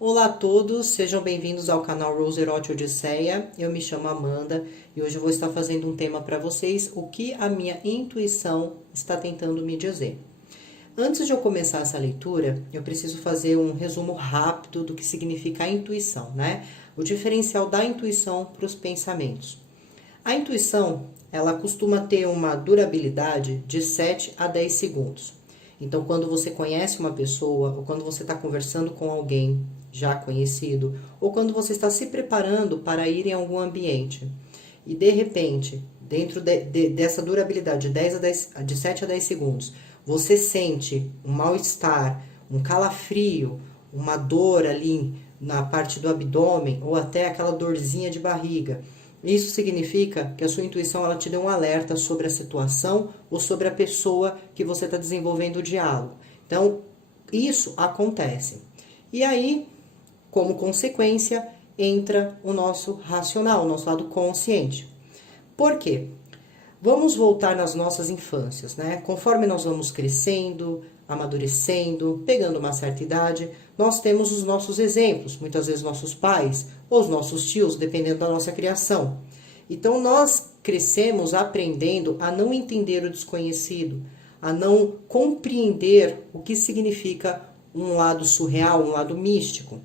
Olá a todos, sejam bem-vindos ao canal Roserote Odisseia. Eu me chamo Amanda e hoje eu vou estar fazendo um tema para vocês, o que a minha intuição está tentando me dizer. Antes de eu começar essa leitura, eu preciso fazer um resumo rápido do que significa a intuição, né? O diferencial da intuição para os pensamentos. A intuição, ela costuma ter uma durabilidade de 7 a 10 segundos. Então, quando você conhece uma pessoa, ou quando você está conversando com alguém já conhecido, ou quando você está se preparando para ir em algum ambiente, e de repente, dentro dessa durabilidade de 7 a 10 segundos, você sente um mal-estar, um calafrio, uma dor ali na parte do abdômen, ou até aquela dorzinha de barriga. Isso significa que a sua intuição ela te deu um alerta sobre a situação ou sobre a pessoa que você está desenvolvendo o diálogo. Então, isso acontece. E aí, como consequência, entra o nosso racional, o nosso lado consciente. Por quê? Vamos voltar nas nossas infâncias, né? Conforme nós vamos crescendo, amadurecendo, pegando uma certa idade, nós temos os nossos exemplos, muitas vezes nossos pais ou os nossos tios, dependendo da nossa criação. Então nós crescemos aprendendo a não entender o desconhecido, a não compreender o que significa um lado surreal, um lado místico.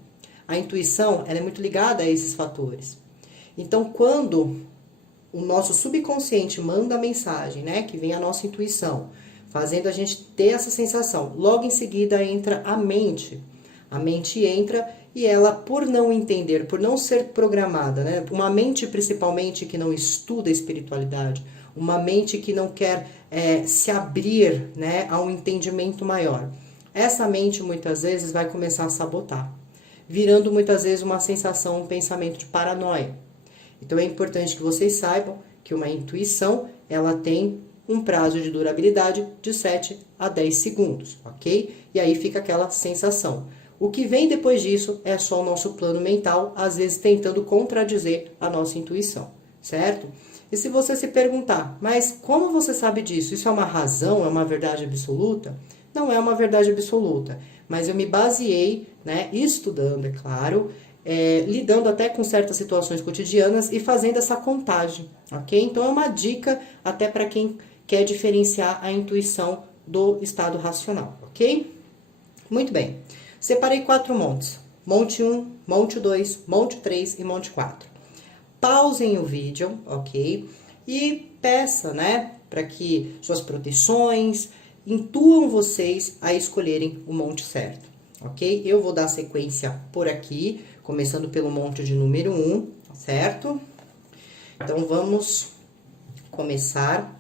A intuição, ela é muito ligada a esses fatores. Então, quando o nosso subconsciente manda a mensagem, né, que vem a nossa intuição, fazendo a gente ter essa sensação, logo em seguida entra a mente. A mente entra e ela, por não entender, por não ser programada, né, uma mente principalmente que não estuda espiritualidade, uma mente que não quer se abrir, né, a um entendimento maior, essa mente muitas vezes vai começar a sabotar, virando muitas vezes uma sensação, um pensamento de paranoia. Então é importante que vocês saibam que uma intuição, ela tem um prazo de durabilidade de 7 a 10 segundos, ok? E aí fica aquela sensação. O que vem depois disso é só o nosso plano mental, às vezes tentando contradizer a nossa intuição, certo? E se você se perguntar, mas como você sabe disso? Isso é uma razão, é uma verdade absoluta? Não é uma verdade absoluta, mas eu me baseei, né, estudando, é claro, lidando até com certas situações cotidianas e fazendo essa contagem, ok? Então é uma dica até para quem quer diferenciar a intuição do estado racional, ok? Muito bem. Separei 4 montes. Monte 1, monte 2, monte 3 e monte 4. Pausem o vídeo, ok? E peça, né, para que suas proteções intuam vocês a escolherem o monte certo, ok? Eu vou dar sequência por aqui, começando pelo monte de número 1, certo? Então, vamos começar.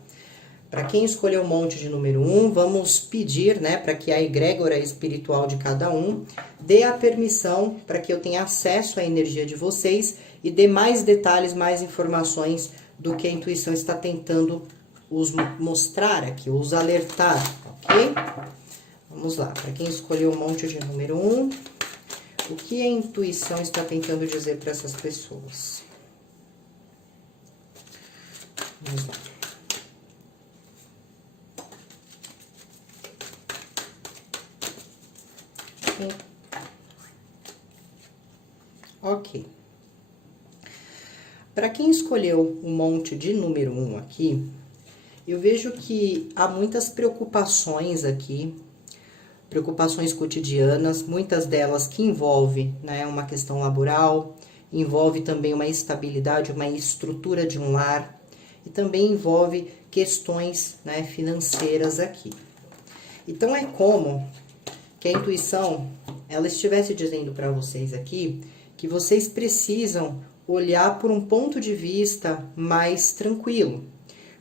Para quem escolheu o monte de número 1, vamos pedir, né, para que a egrégora espiritual de cada um dê a permissão para que eu tenha acesso à energia de vocês e dê mais detalhes, mais informações do que a intuição está tentando os mostrar aqui, os alertar, ok? Vamos lá, para quem escolheu o monte de número 1, o que a intuição está tentando dizer para essas pessoas? Vamos lá. Ok. Para quem escolheu o monte de número 1 aqui, eu vejo que há muitas preocupações aqui, preocupações cotidianas, muitas delas que envolvem, né, uma questão laboral, envolve também uma estabilidade, uma estrutura de um lar, e também envolve questões, né, financeiras aqui. Então é como que a intuição, ela estivesse dizendo para vocês aqui que vocês precisam olhar por um ponto de vista mais tranquilo.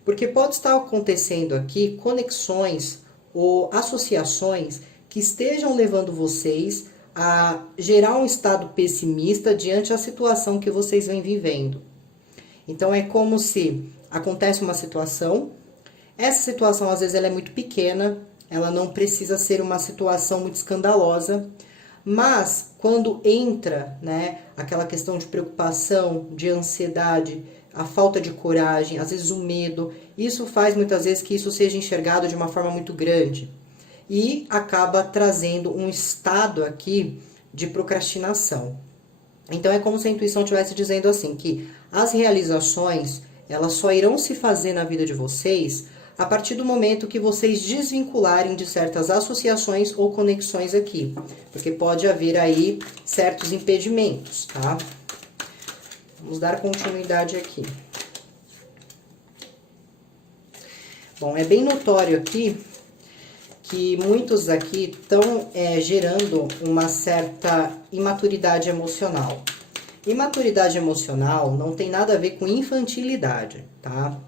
Porque pode estar acontecendo aqui conexões ou associações que estejam levando vocês a gerar um estado pessimista diante da situação que vocês vêm vivendo. Então é como se acontece uma situação, essa situação às vezes ela é muito pequena, ela não precisa ser uma situação muito escandalosa, mas quando entra, né, aquela questão de preocupação, de ansiedade, a falta de coragem, às vezes o medo, isso faz muitas vezes que isso seja enxergado de uma forma muito grande e acaba trazendo um estado aqui de procrastinação. Então é como se a intuição estivesse dizendo assim, que as realizações, elas só irão se fazer na vida de vocês a partir do momento que vocês desvincularem de certas associações ou conexões aqui. Porque pode haver aí certos impedimentos, tá? Vamos dar continuidade aqui. Bom, é bem notório aqui que muitos aqui estão gerando uma certa imaturidade emocional. Imaturidade emocional não tem nada a ver com infantilidade, tá?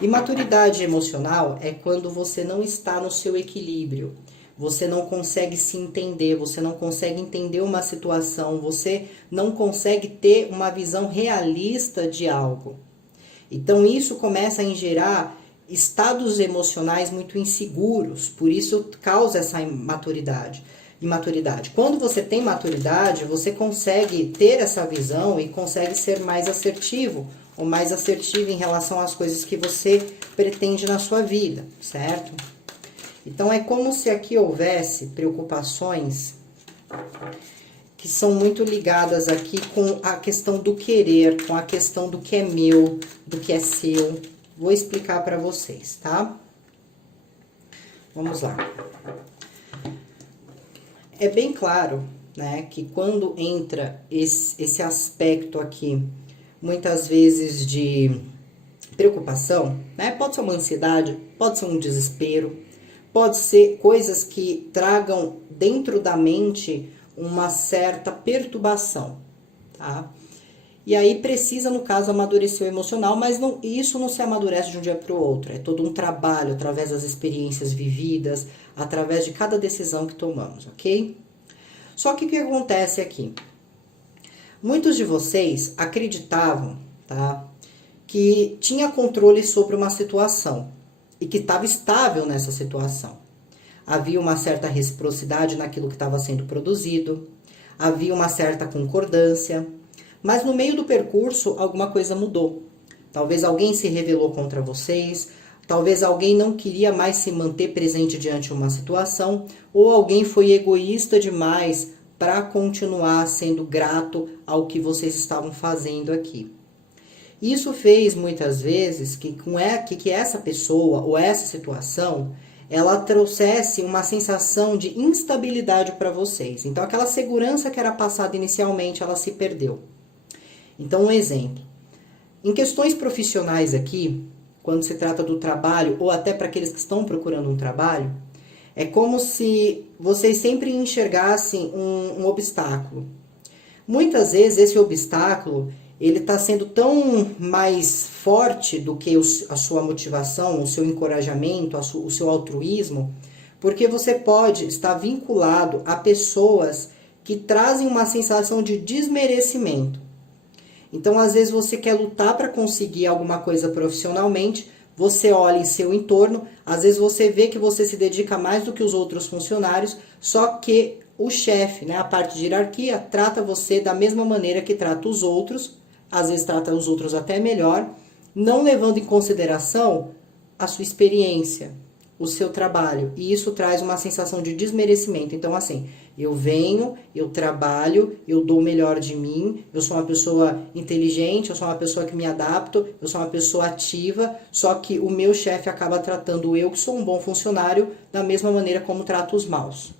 Imaturidade emocional é quando você não está no seu equilíbrio, você não consegue se entender, você não consegue entender uma situação, você não consegue ter uma visão realista de algo. Então isso começa a gerar estados emocionais muito inseguros, por isso causa essa imaturidade. Quando você tem maturidade, você consegue ter essa visão e consegue ser mais assertivo ou mais assertivo em relação às coisas que você pretende na sua vida, certo? Então é como se aqui houvesse preocupações que são muito ligadas aqui com a questão do querer, com a questão do que é meu, do que é seu. Vou explicar para vocês, tá? Vamos lá. É bem claro, né, que quando entra esse aspecto aqui, muitas vezes de preocupação, né, pode ser uma ansiedade, pode ser um desespero, pode ser coisas que tragam dentro da mente uma certa perturbação, tá? E aí precisa, no caso, amadurecer o emocional, mas não, isso não se amadurece de um dia para o outro. É todo um trabalho através das experiências vividas, através de cada decisão que tomamos, ok? Só que o que acontece aqui? Muitos de vocês acreditavam, tá, que tinha controle sobre uma situação e que estava estável nessa situação. Havia uma certa reciprocidade naquilo que estava sendo produzido, havia uma certa concordância. Mas no meio do percurso, alguma coisa mudou. Talvez alguém se rebelou contra vocês, talvez alguém não queria mais se manter presente diante de uma situação, ou alguém foi egoísta demais para continuar sendo grato ao que vocês estavam fazendo aqui. Isso fez muitas vezes que essa pessoa ou essa situação ela trouxesse uma sensação de instabilidade para vocês. Então aquela segurança que era passada inicialmente, ela se perdeu. Então, um exemplo. Em questões profissionais aqui, quando se trata do trabalho, ou até para aqueles que estão procurando um trabalho, é como se vocês sempre enxergassem um obstáculo. Muitas vezes esse obstáculo, ele está sendo tão mais forte do que a sua motivação, o seu encorajamento, o seu altruísmo, porque você pode estar vinculado a pessoas que trazem uma sensação de desmerecimento. Então, às vezes, você quer lutar para conseguir alguma coisa profissionalmente, você olha em seu entorno, às vezes você vê que você se dedica mais do que os outros funcionários, só que o chefe, né, a parte de hierarquia, trata você da mesma maneira que trata os outros, às vezes trata os outros até melhor, não levando em consideração a sua experiência, o seu trabalho, e isso traz uma sensação de desmerecimento. Então, assim, eu venho, eu trabalho, eu dou o melhor de mim, eu sou uma pessoa inteligente, eu sou uma pessoa que me adapto, eu sou uma pessoa ativa, só que o meu chefe acaba tratando eu, que sou um bom funcionário, da mesma maneira como trata os maus.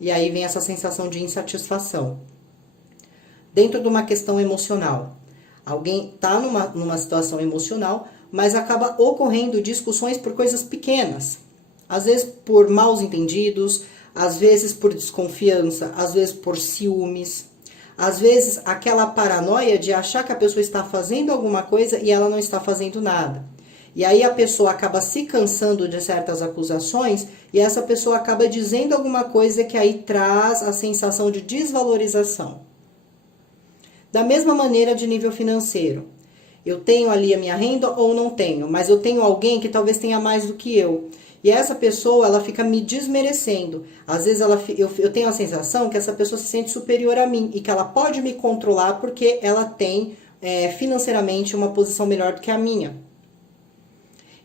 E aí vem essa sensação de insatisfação. Dentro de uma questão emocional, alguém está numa situação emocional, mas acaba ocorrendo discussões por coisas pequenas. Às vezes por maus entendidos, às vezes por desconfiança, às vezes por ciúmes. Às vezes aquela paranoia de achar que a pessoa está fazendo alguma coisa e ela não está fazendo nada. E aí a pessoa acaba se cansando de certas acusações e essa pessoa acaba dizendo alguma coisa que aí traz a sensação de desvalorização. Da mesma maneira de nível financeiro. Eu tenho ali a minha renda ou não tenho, mas eu tenho alguém que talvez tenha mais do que eu. E essa pessoa, ela fica me desmerecendo. Às vezes eu tenho a sensação que essa pessoa se sente superior a mim e que ela pode me controlar porque ela tem financeiramente uma posição melhor do que a minha.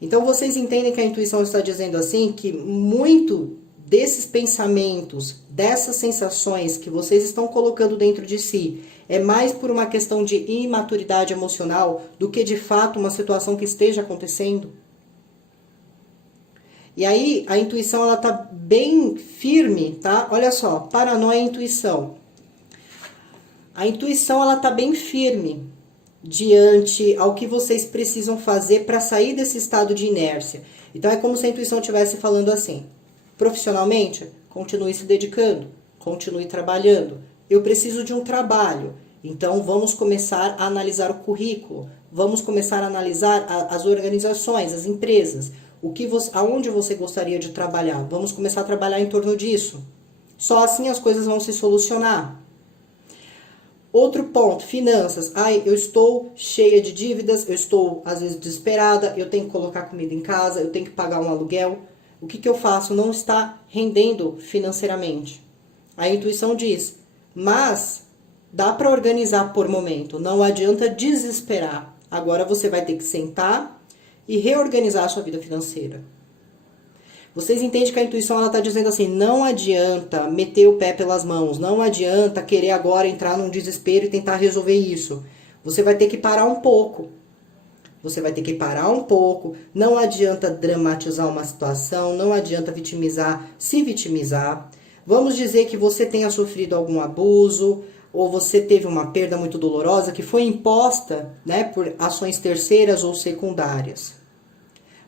Então vocês entendem que a intuição está dizendo assim que muito desses pensamentos, dessas sensações que vocês estão colocando dentro de si, é mais por uma questão de imaturidade emocional do que de fato uma situação que esteja acontecendo? E aí a intuição ela tá bem firme, tá? Olha só, paranoia e intuição. A intuição ela tá bem firme diante ao que vocês precisam fazer para sair desse estado de inércia. Então é como se a intuição estivesse falando assim: profissionalmente, continue se dedicando, continue trabalhando. Eu preciso de um trabalho, então vamos começar a analisar o currículo, vamos começar a analisar as organizações, as empresas, aonde você gostaria de trabalhar. Vamos começar a trabalhar em torno disso. Só assim as coisas vão se solucionar. Outro ponto, finanças. Eu estou cheia de dívidas, eu estou às vezes desesperada, eu tenho que colocar comida em casa, eu tenho que pagar um aluguel. O que eu faço? Não está rendendo financeiramente. A intuição diz, mas dá para organizar por momento, não adianta desesperar. Agora você vai ter que sentar e reorganizar a sua vida financeira. Vocês entendem que a intuição está dizendo assim, não adianta meter o pé pelas mãos, não adianta querer agora entrar num desespero e tentar resolver isso. Você vai ter que parar um pouco. Você vai ter que parar um pouco, não adianta dramatizar uma situação, não adianta se vitimizar. Vamos dizer que você tenha sofrido algum abuso, ou você teve uma perda muito dolorosa que foi imposta, né, por ações terceiras ou secundárias.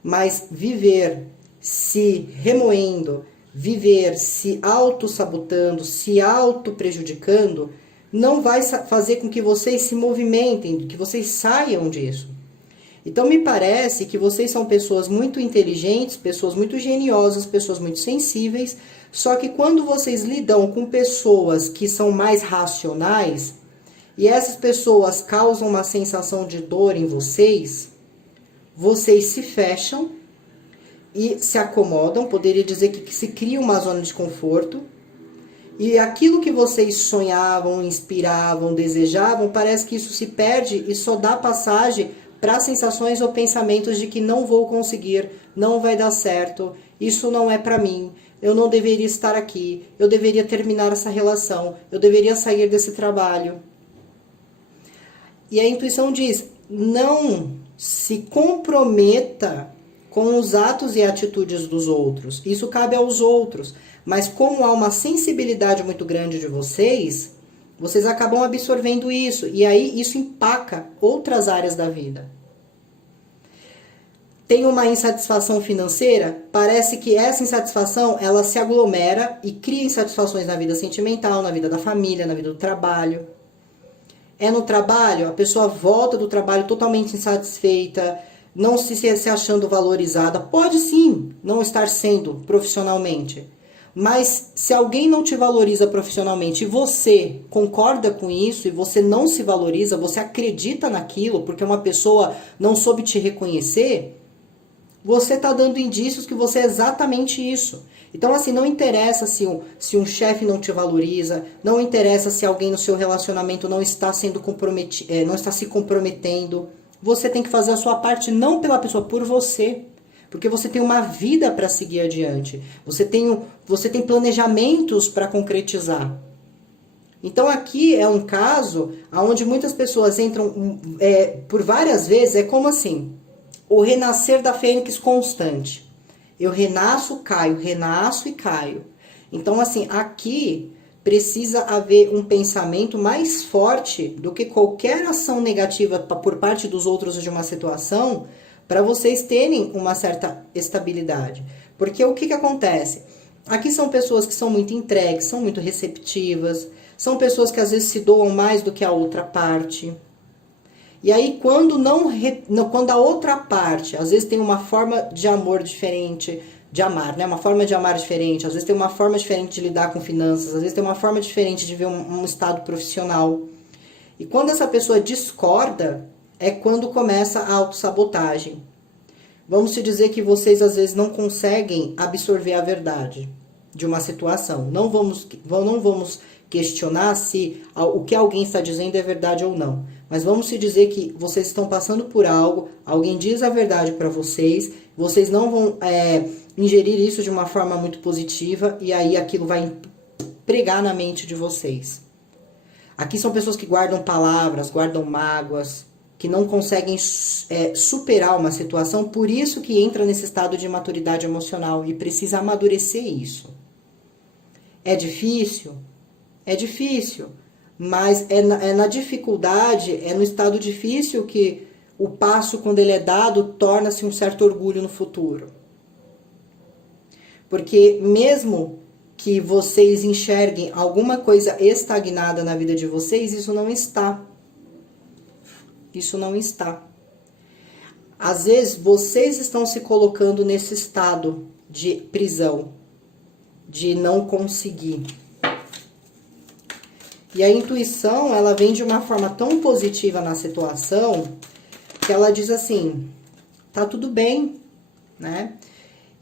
Mas viver se remoendo, viver se auto-sabotando, se auto-prejudicando, não vai fazer com que vocês se movimentem, que vocês saiam disso. Então me parece que vocês são pessoas muito inteligentes, pessoas muito geniosas, pessoas muito sensíveis, só que quando vocês lidam com pessoas que são mais racionais, e essas pessoas causam uma sensação de dor em vocês se fecham e se acomodam, poderia dizer que se cria uma zona de conforto, e aquilo que vocês sonhavam, inspiravam, desejavam, parece que isso se perde e só dá passagem para sensações ou pensamentos de que não vou conseguir, não vai dar certo, isso não é para mim, eu não deveria estar aqui, eu deveria terminar essa relação, eu deveria sair desse trabalho. E a intuição diz, não se comprometa com os atos e atitudes dos outros. Isso cabe aos outros. Mas como há uma sensibilidade muito grande de vocês acabam absorvendo isso. E aí isso empaca outras áreas da vida. Tem uma insatisfação financeira? Parece que essa insatisfação ela se aglomera e cria insatisfações na vida sentimental, na vida da família, na vida do trabalho. É no trabalho, a pessoa volta do trabalho totalmente insatisfeita, não se achando valorizada. Pode sim não estar sendo profissionalmente. Mas se alguém não te valoriza profissionalmente e você concorda com isso e você não se valoriza, você acredita naquilo porque uma pessoa não soube te reconhecer, você está dando indícios que você é exatamente isso. Então, assim, não interessa se um chefe não te valoriza, não interessa se alguém no seu relacionamento não está sendo não está se comprometendo. Você tem que fazer a sua parte não pela pessoa, por você. Porque você tem uma vida para seguir adiante. Você tem planejamentos para concretizar. Então aqui é um caso onde muitas pessoas entram por várias vezes, é como assim, o renascer da fênix constante. Eu renasço, caio, renasço e caio. Então assim, aqui precisa haver um pensamento mais forte do que qualquer ação negativa por parte dos outros de uma situação, para vocês terem uma certa estabilidade. Porque o que acontece? Aqui são pessoas que são muito entregues, são muito receptivas, são pessoas que às vezes se doam mais do que a outra parte. E aí quando a outra parte, às vezes tem uma forma de amor diferente, de amar, né? Uma forma de amar diferente, às vezes tem uma forma diferente de lidar com finanças, às vezes tem uma forma diferente de ver um estado profissional. E quando essa pessoa discorda, é quando começa a autossabotagem. Vamos te dizer que vocês às vezes não conseguem absorver a verdade de uma situação. Não vamos questionar se o que alguém está dizendo é verdade ou não. Mas vamos se dizer que vocês estão passando por algo, alguém diz a verdade para vocês, vocês não vão ingerir isso de uma forma muito positiva e aí aquilo vai pregar na mente de vocês. Aqui são pessoas que guardam palavras, guardam mágoas, que não conseguem superar uma situação, por isso que entra nesse estado de maturidade emocional e precisa amadurecer isso. É difícil? É difícil, mas é na dificuldade, é no estado difícil que o passo, quando ele é dado, torna-se um certo orgulho no futuro. Porque mesmo que vocês enxerguem alguma coisa estagnada na vida de vocês, isso não está. Isso não está. Às vezes, vocês estão se colocando nesse estado de prisão, de não conseguir. E a intuição, ela vem de uma forma tão positiva na situação, que ela diz assim, tá tudo bem, né?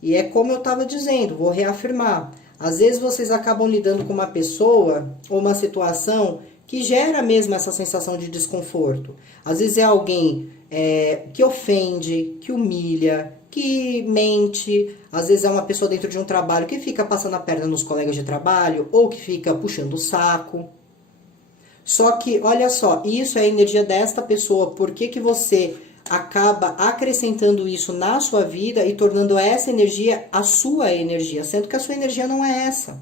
E é como eu estava dizendo, vou reafirmar. Às vezes vocês acabam lidando com uma pessoa ou uma situação que gera mesmo essa sensação de desconforto. Às vezes é alguém que ofende, que humilha, que mente. Às vezes é uma pessoa dentro de um trabalho que fica passando a perna nos colegas de trabalho ou que fica puxando o saco. Só que, olha só, isso é a energia desta pessoa. Por que que você acaba acrescentando isso na sua vida e tornando essa energia a sua energia, sendo que a sua energia não é essa?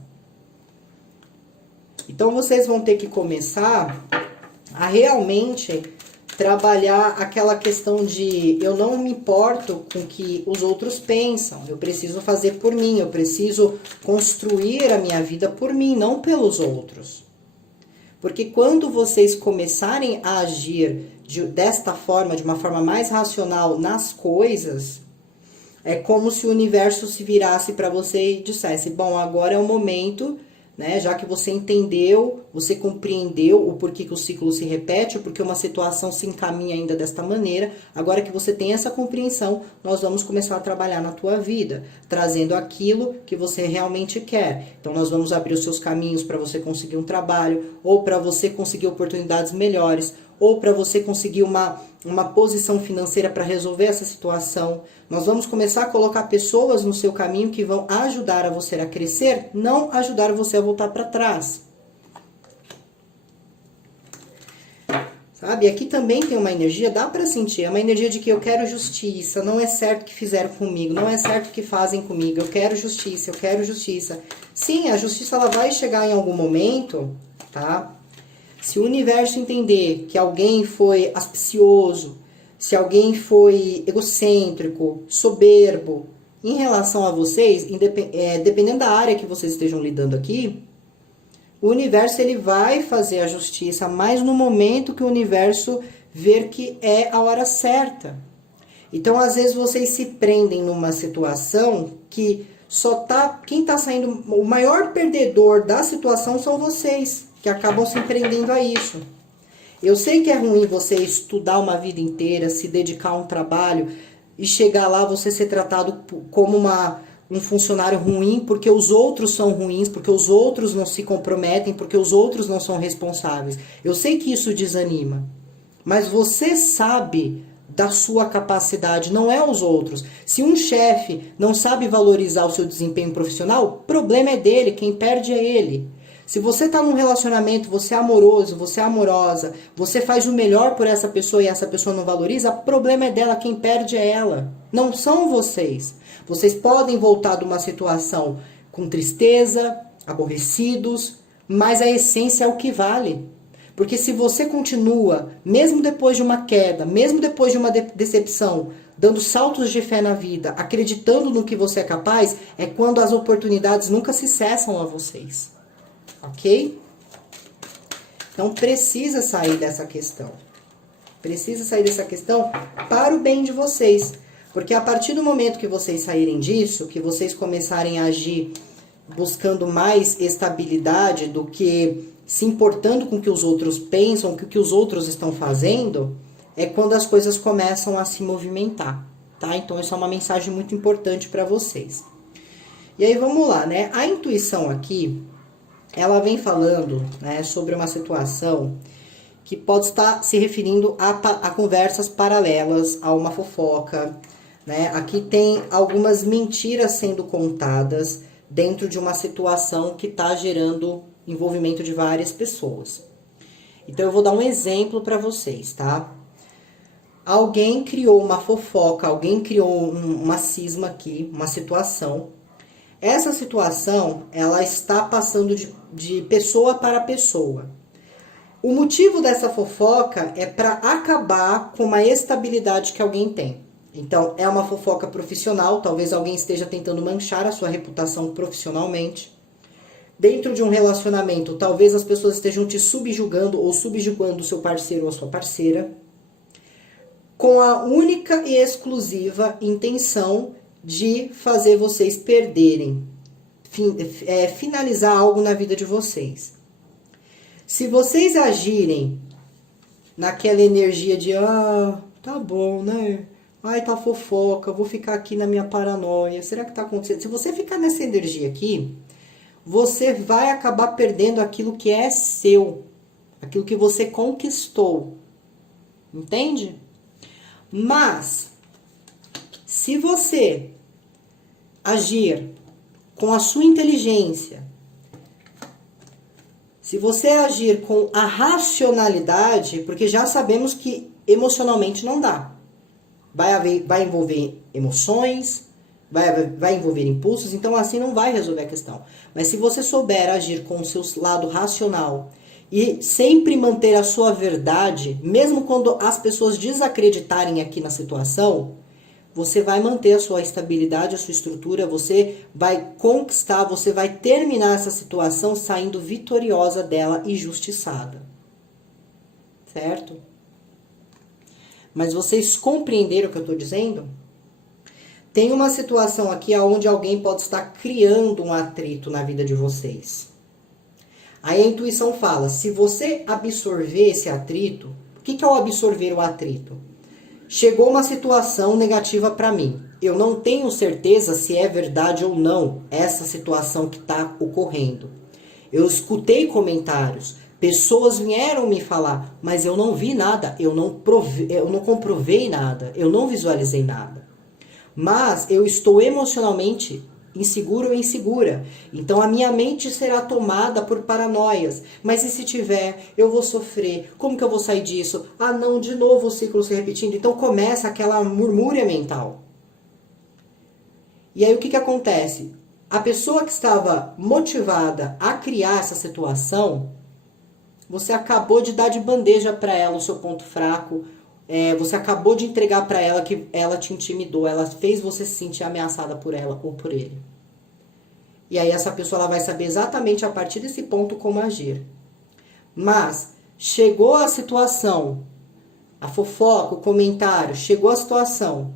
Então, vocês vão ter que começar a realmente trabalhar aquela questão de eu não me importo com o que os outros pensam, eu preciso fazer por mim, eu preciso construir a minha vida por mim, não pelos outros. Porque quando vocês começarem a agir desta forma, de uma forma mais racional nas coisas, é como se o universo se virasse para você e dissesse, bom, agora é o momento, né, já que você entendeu, você compreendeu o porquê que o ciclo se repete, o porquê uma situação se encaminha ainda desta maneira, agora que você tem essa compreensão, nós vamos começar a trabalhar na tua vida, trazendo aquilo que você realmente quer. Então nós vamos abrir os seus caminhos para você conseguir um trabalho, ou para você conseguir oportunidades melhores, ou para você conseguir uma posição financeira para resolver essa situação. Nós vamos começar a colocar pessoas no seu caminho que vão ajudar a você a crescer, não ajudar você a voltar para trás. Sabe? Aqui também tem uma energia, dá para sentir, é uma energia de que eu quero justiça, não é certo o que fizeram comigo, não é certo o que fazem comigo, eu quero justiça, eu quero justiça. Sim, a justiça ela vai chegar em algum momento, tá? Se o universo entender que alguém foi aspicioso, se alguém foi egocêntrico, soberbo, em relação a vocês, dependendo da área que vocês estejam lidando aqui, o universo ele vai fazer a justiça, mas no momento que o universo ver que é a hora certa. Então, às vezes, vocês se prendem numa situação que quem está saindo, o maior perdedor da situação são vocês, que acabam se prendendo a isso. Eu sei que é ruim você estudar uma vida inteira, se dedicar a um trabalho e chegar lá você ser tratado como um funcionário ruim porque os outros são ruins, porque os outros não se comprometem, porque os outros não são responsáveis. Eu sei que isso desanima, mas você sabe da sua capacidade, não é os outros. Se um chefe não sabe valorizar o seu desempenho profissional, o problema é dele, quem perde é ele. Se você está num relacionamento, você é amoroso, você é amorosa, você faz o melhor por essa pessoa e essa pessoa não valoriza, o problema é dela, quem perde é ela. Não são vocês. Vocês podem voltar de uma situação com tristeza, aborrecidos, mas a essência é o que vale. Porque se você continua, mesmo depois de uma queda, mesmo depois de uma decepção, dando saltos de fé na vida, acreditando no que você é capaz, é quando as oportunidades nunca se cessam a vocês. Ok? Então precisa sair dessa questão. Precisa sair dessa questão para o bem de vocês. Porque a partir do momento que vocês saírem disso, que vocês começarem a agir buscando mais estabilidade do que se importando com o que os outros pensam, com o que os outros estão fazendo, é quando as coisas começam a se movimentar, tá? Então isso é uma mensagem muito importante para vocês. E aí vamos lá, né? A intuição aqui, ela vem falando, né, sobre uma situação que pode estar se referindo a conversas paralelas, a uma fofoca, né? Aqui tem algumas mentiras sendo contadas dentro de uma situação que está gerando envolvimento de várias pessoas. Então eu vou dar um exemplo para vocês, tá? Alguém criou uma fofoca, alguém criou uma cisma aqui, uma situação. Essa situação, ela está passando de pessoa para pessoa. O motivo dessa fofoca é para acabar com uma estabilidade que alguém tem. Então, é uma fofoca profissional, talvez alguém esteja tentando manchar a sua reputação profissionalmente. Dentro de um relacionamento, talvez as pessoas estejam te subjugando ou subjugando o seu parceiro ou a sua parceira, com a única e exclusiva intenção de fazer vocês perderem, finalizar algo na vida de vocês. Se vocês agirem naquela energia de, tá bom, né? Ai, tá fofoca, vou ficar aqui na minha paranoia. Será que tá acontecendo? Se você ficar nessa energia aqui, você vai acabar perdendo aquilo que é seu, aquilo que você conquistou. Entende? Mas, se você agir com a sua inteligência, se você agir com a racionalidade, porque já sabemos que emocionalmente não dá. Vai envolver emoções, vai envolver impulsos, então assim não vai resolver a questão. Mas se você souber agir com o seu lado racional e sempre manter a sua verdade, mesmo quando as pessoas desacreditarem aqui na situação, você vai manter a sua estabilidade, a sua estrutura, você vai conquistar, você vai terminar essa situação saindo vitoriosa dela e justiçada. Certo? Mas vocês compreenderam o que eu estou dizendo? Tem uma situação aqui onde alguém pode estar criando um atrito na vida de vocês. Aí a intuição fala, se você absorver esse atrito, o que é o absorver o atrito? Chegou uma situação negativa para mim. Eu não tenho certeza se é verdade ou não essa situação que está ocorrendo. Eu escutei comentários, pessoas vieram me falar, mas eu não vi nada, eu não comprovei nada, eu não visualizei nada. Mas eu estou emocionalmente inseguro ou insegura. Então a minha mente será tomada por paranoias. Mas e se tiver? Eu vou sofrer. Como que eu vou sair disso? Ah não, de novo o ciclo se repetindo. Então começa aquela murmúria mental. E aí o que acontece? A pessoa que estava motivada a criar essa situação, você acabou de dar de bandeja para ela o seu ponto fraco. Você acabou de entregar para ela que ela te intimidou, ela fez você se sentir ameaçada por ela ou por ele. E aí essa pessoa ela vai saber exatamente a partir desse ponto como agir. Mas chegou a situação, a fofoca, o comentário, chegou a situação,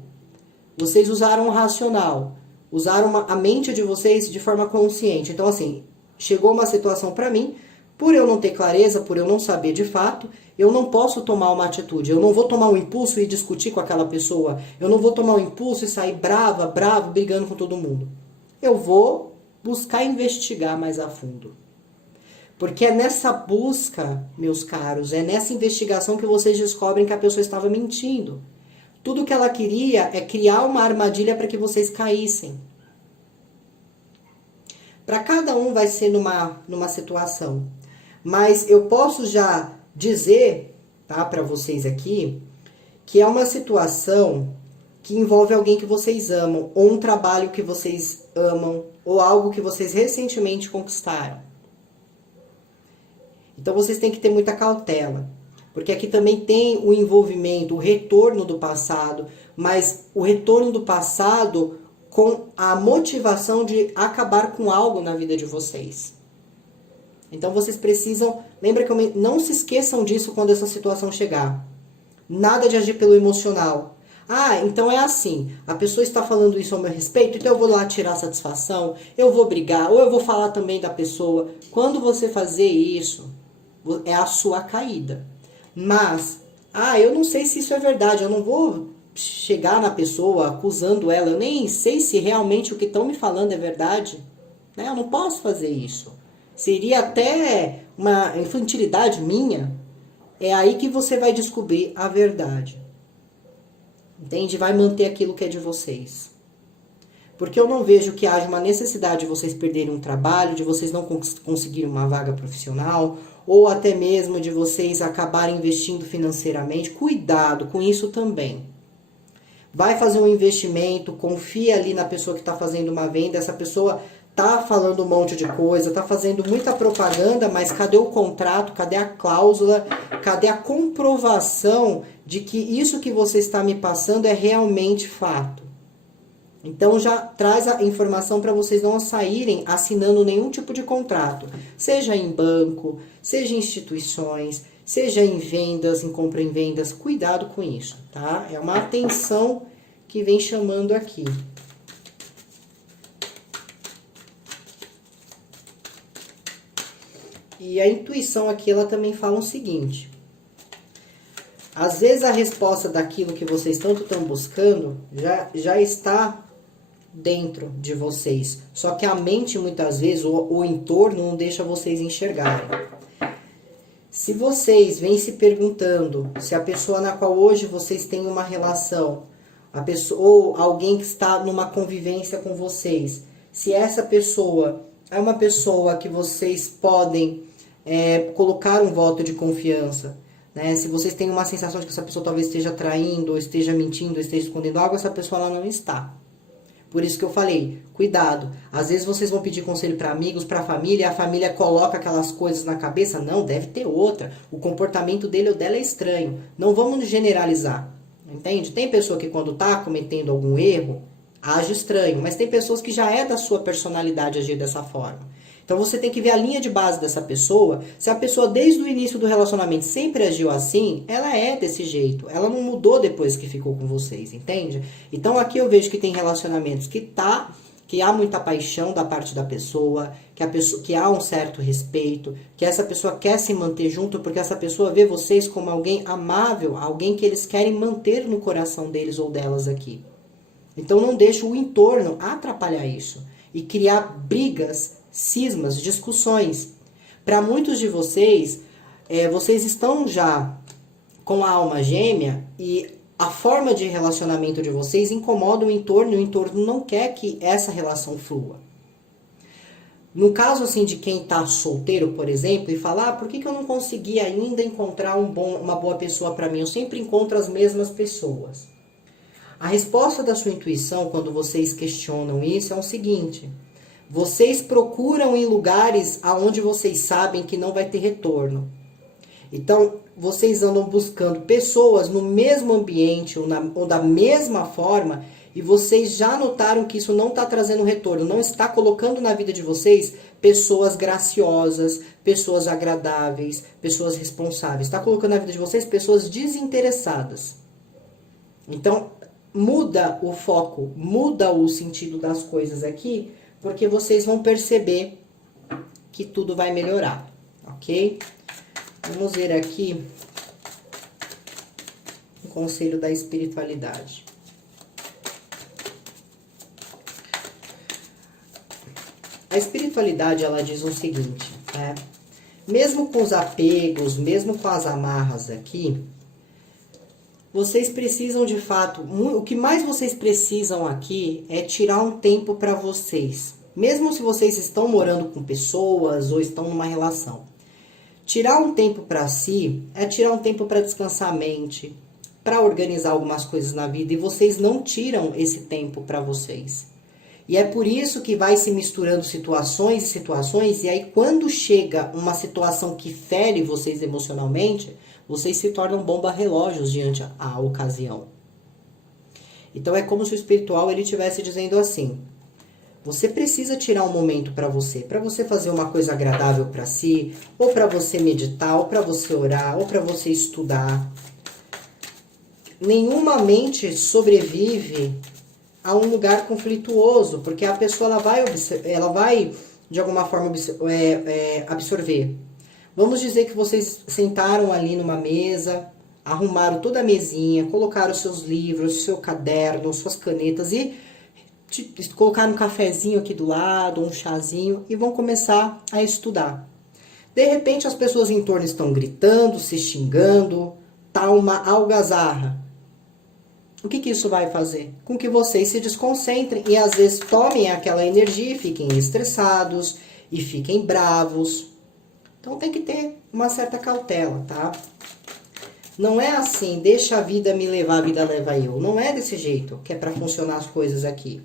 vocês usaram o racional, usaram a mente de vocês de forma consciente. Então assim, chegou uma situação para mim, por eu não ter clareza, por eu não saber de fato, eu não posso tomar uma atitude. Eu não vou tomar um impulso e discutir com aquela pessoa. Eu não vou tomar um impulso e sair bravo, brigando com todo mundo. Eu vou buscar investigar mais a fundo. Porque é nessa busca, meus caros, é nessa investigação que vocês descobrem que a pessoa estava mentindo. Tudo que ela queria é criar uma armadilha para que vocês caíssem. Para cada um vai ser numa situação. Mas eu posso já dizer, tá, para vocês aqui, que é uma situação que envolve alguém que vocês amam, ou um trabalho que vocês amam, ou algo que vocês recentemente conquistaram. Então vocês têm que ter muita cautela, porque aqui também tem o envolvimento, o retorno do passado, mas o retorno do passado com a motivação de acabar com algo na vida de vocês. Então vocês precisam, lembra que não se esqueçam disso quando essa situação chegar. Nada de agir pelo emocional. Ah, então é assim, a pessoa está falando isso ao meu respeito, então eu vou lá tirar satisfação, eu vou brigar, ou eu vou falar também da pessoa. Quando você fazer isso, é a sua caída. Mas, eu não sei se isso é verdade, eu não vou chegar na pessoa acusando ela, eu nem sei se realmente o que estão me falando é verdade. Né? Eu não posso fazer isso. Seria até uma infantilidade minha. É aí que você vai descobrir a verdade. Entende? Vai manter aquilo que é de vocês. Porque eu não vejo que haja uma necessidade de vocês perderem um trabalho, de vocês não conseguirem uma vaga profissional, ou até mesmo de vocês acabarem investindo financeiramente. Cuidado com isso também. Vai fazer um investimento, confia ali na pessoa que está fazendo uma venda, essa pessoa tá falando um monte de coisa, tá fazendo muita propaganda, mas cadê o contrato, cadê a cláusula, cadê a comprovação de que isso que você está me passando é realmente fato? Então já traz a informação para vocês não saírem assinando nenhum tipo de contrato, seja em banco, seja em instituições, seja em vendas, em compra em vendas, cuidado com isso, tá? É uma atenção que vem chamando aqui. E a intuição aqui, ela também fala o seguinte: às vezes a resposta daquilo que vocês tanto estão buscando já está dentro de vocês. Só que a mente, muitas vezes, o entorno não deixa vocês enxergarem. Se vocês vêm se perguntando se a pessoa na qual hoje vocês têm uma relação, a pessoa, ou alguém que está numa convivência com vocês, se essa pessoa é uma pessoa que vocês podem colocar um voto de confiança, né? Se vocês têm uma sensação de que essa pessoa talvez esteja traindo, ou esteja mentindo, ou esteja escondendo algo, essa pessoa ela não está. Por isso que eu falei, cuidado. Às vezes vocês vão pedir conselho para amigos, para família, e a família coloca aquelas coisas na cabeça. Não, deve ter outra. O comportamento dele ou dela é estranho. Não vamos generalizar, entende? Tem pessoa que quando está cometendo algum erro, age estranho. Mas tem pessoas que já é da sua personalidade agir dessa forma. Então você tem que ver a linha de base dessa pessoa. Se a pessoa desde o início do relacionamento sempre agiu assim, ela é desse jeito. Ela não mudou depois que ficou com vocês, entende? Então aqui eu vejo que tem relacionamentos que há muita paixão da parte da pessoa, que há um certo respeito, que essa pessoa quer se manter junto porque essa pessoa vê vocês como alguém amável, alguém que eles querem manter no coração deles ou delas aqui. Então não deixe o entorno atrapalhar isso e criar brigas, cismas, discussões. Para muitos de vocês, vocês estão já com a alma gêmea e a forma de relacionamento de vocês incomoda o entorno e o entorno não quer que essa relação flua. No caso assim de quem está solteiro, por exemplo, e falar, por que eu não consegui ainda encontrar uma boa pessoa para mim? Eu sempre encontro as mesmas pessoas. A resposta da sua intuição, quando vocês questionam isso, é o seguinte: vocês procuram em lugares aonde vocês sabem que não vai ter retorno. Então, vocês andam buscando pessoas no mesmo ambiente ou da mesma forma e vocês já notaram que isso não está trazendo retorno, não está colocando na vida de vocês pessoas graciosas, pessoas agradáveis, pessoas responsáveis. Está colocando na vida de vocês pessoas desinteressadas. Então, muda o foco, muda o sentido das coisas aqui, porque vocês vão perceber que tudo vai melhorar, ok? Vamos ver aqui o conselho da espiritualidade. A espiritualidade, ela diz o seguinte, né? Mesmo com os apegos, mesmo com as amarras aqui, vocês precisam de fato, o que mais vocês precisam aqui é tirar um tempo para vocês. Mesmo se vocês estão morando com pessoas ou estão numa relação. Tirar um tempo para si é tirar um tempo para descansar a mente, para organizar algumas coisas na vida, e vocês não tiram esse tempo para vocês. E é por isso que vai se misturando situações e situações, e aí quando chega uma situação que fere vocês emocionalmente, vocês se tornam bomba-relógios diante a ocasião. Então é como se o espiritual ele estivesse dizendo assim: você precisa tirar um momento para você fazer uma coisa agradável para si, ou para você meditar, ou para você orar, ou para você estudar. Nenhuma mente sobrevive a um lugar conflituoso, porque a pessoa ela vai de alguma forma absorver. Vamos dizer que vocês sentaram ali numa mesa, arrumaram toda a mesinha, colocaram seus livros, seu caderno, suas canetas e colocar um cafezinho aqui do lado, um chazinho, e vão começar a estudar. De repente as pessoas em torno estão gritando, se xingando, tá uma algazarra. O que isso vai fazer? Com que vocês se desconcentrem e às vezes tomem aquela energia e fiquem estressados e fiquem bravos. Então tem que ter uma certa cautela, tá? Não é assim, deixa a vida me levar, a vida leva eu. Não é desse jeito que é para funcionar as coisas aqui.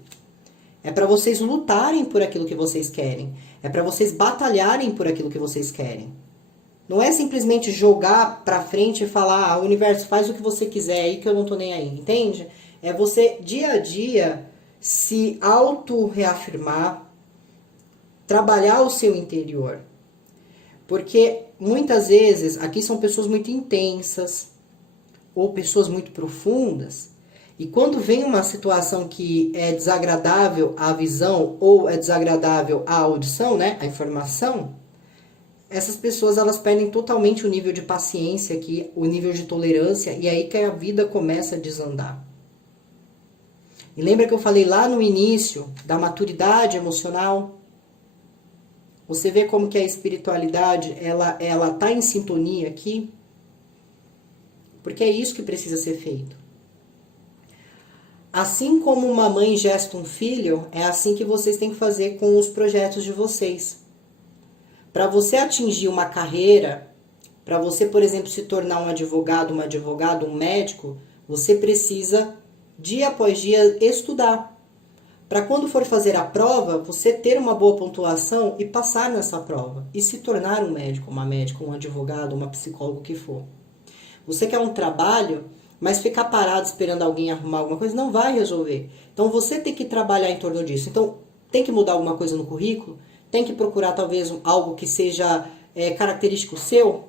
É para vocês lutarem por aquilo que vocês querem. É para vocês batalharem por aquilo que vocês querem. Não é simplesmente jogar pra frente e falar, ah, universo, faz o que você quiser aí que eu não tô nem aí, entende? É você, dia a dia, se auto-reafirmar, trabalhar o seu interior. Porque, muitas vezes, aqui são pessoas muito intensas, ou pessoas muito profundas, e quando vem uma situação que é desagradável à visão, ou é desagradável à audição, né, à informação, essas pessoas elas perdem totalmente o nível de paciência aqui, o nível de tolerância, e aí que a vida começa a desandar. E lembra que eu falei lá no início da maturidade emocional? Você vê como que a espiritualidade, ela tá em sintonia aqui? Porque é isso que precisa ser feito. Assim como uma mãe gesta um filho, é assim que vocês têm que fazer com os projetos de vocês. Para você atingir uma carreira, para você, por exemplo, se tornar um advogado, uma advogada, um médico, você precisa, dia após dia, estudar. Para quando for fazer a prova, você ter uma boa pontuação e passar nessa prova. E se tornar um médico, uma médica, um advogado, uma psicóloga, o que for. Você quer um trabalho, mas ficar parado esperando alguém arrumar alguma coisa, não vai resolver. Então você tem que trabalhar em torno disso. Então tem que mudar alguma coisa no currículo, tem que procurar talvez algo que seja característico seu.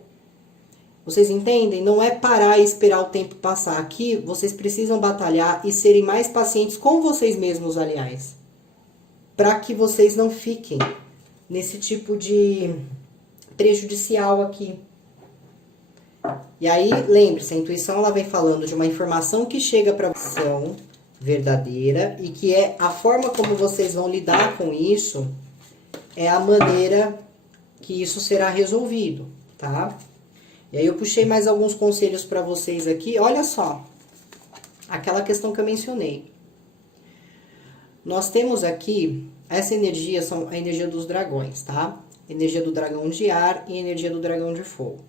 Vocês entendem? Não é parar e esperar o tempo passar. Aqui vocês precisam batalhar e serem mais pacientes com vocês mesmos, aliás. Para que vocês não fiquem nesse tipo de prejudicial aqui. E aí, lembre-se, a intuição ela vem falando de uma informação que chega para você verdadeira e que é a forma como vocês vão lidar com isso, é a maneira que isso será resolvido, tá? E aí eu puxei mais alguns conselhos para vocês aqui. Olha só, aquela questão que eu mencionei. Nós temos aqui, essa energia são a energia dos dragões, tá? Energia do dragão de ar e energia do dragão de fogo.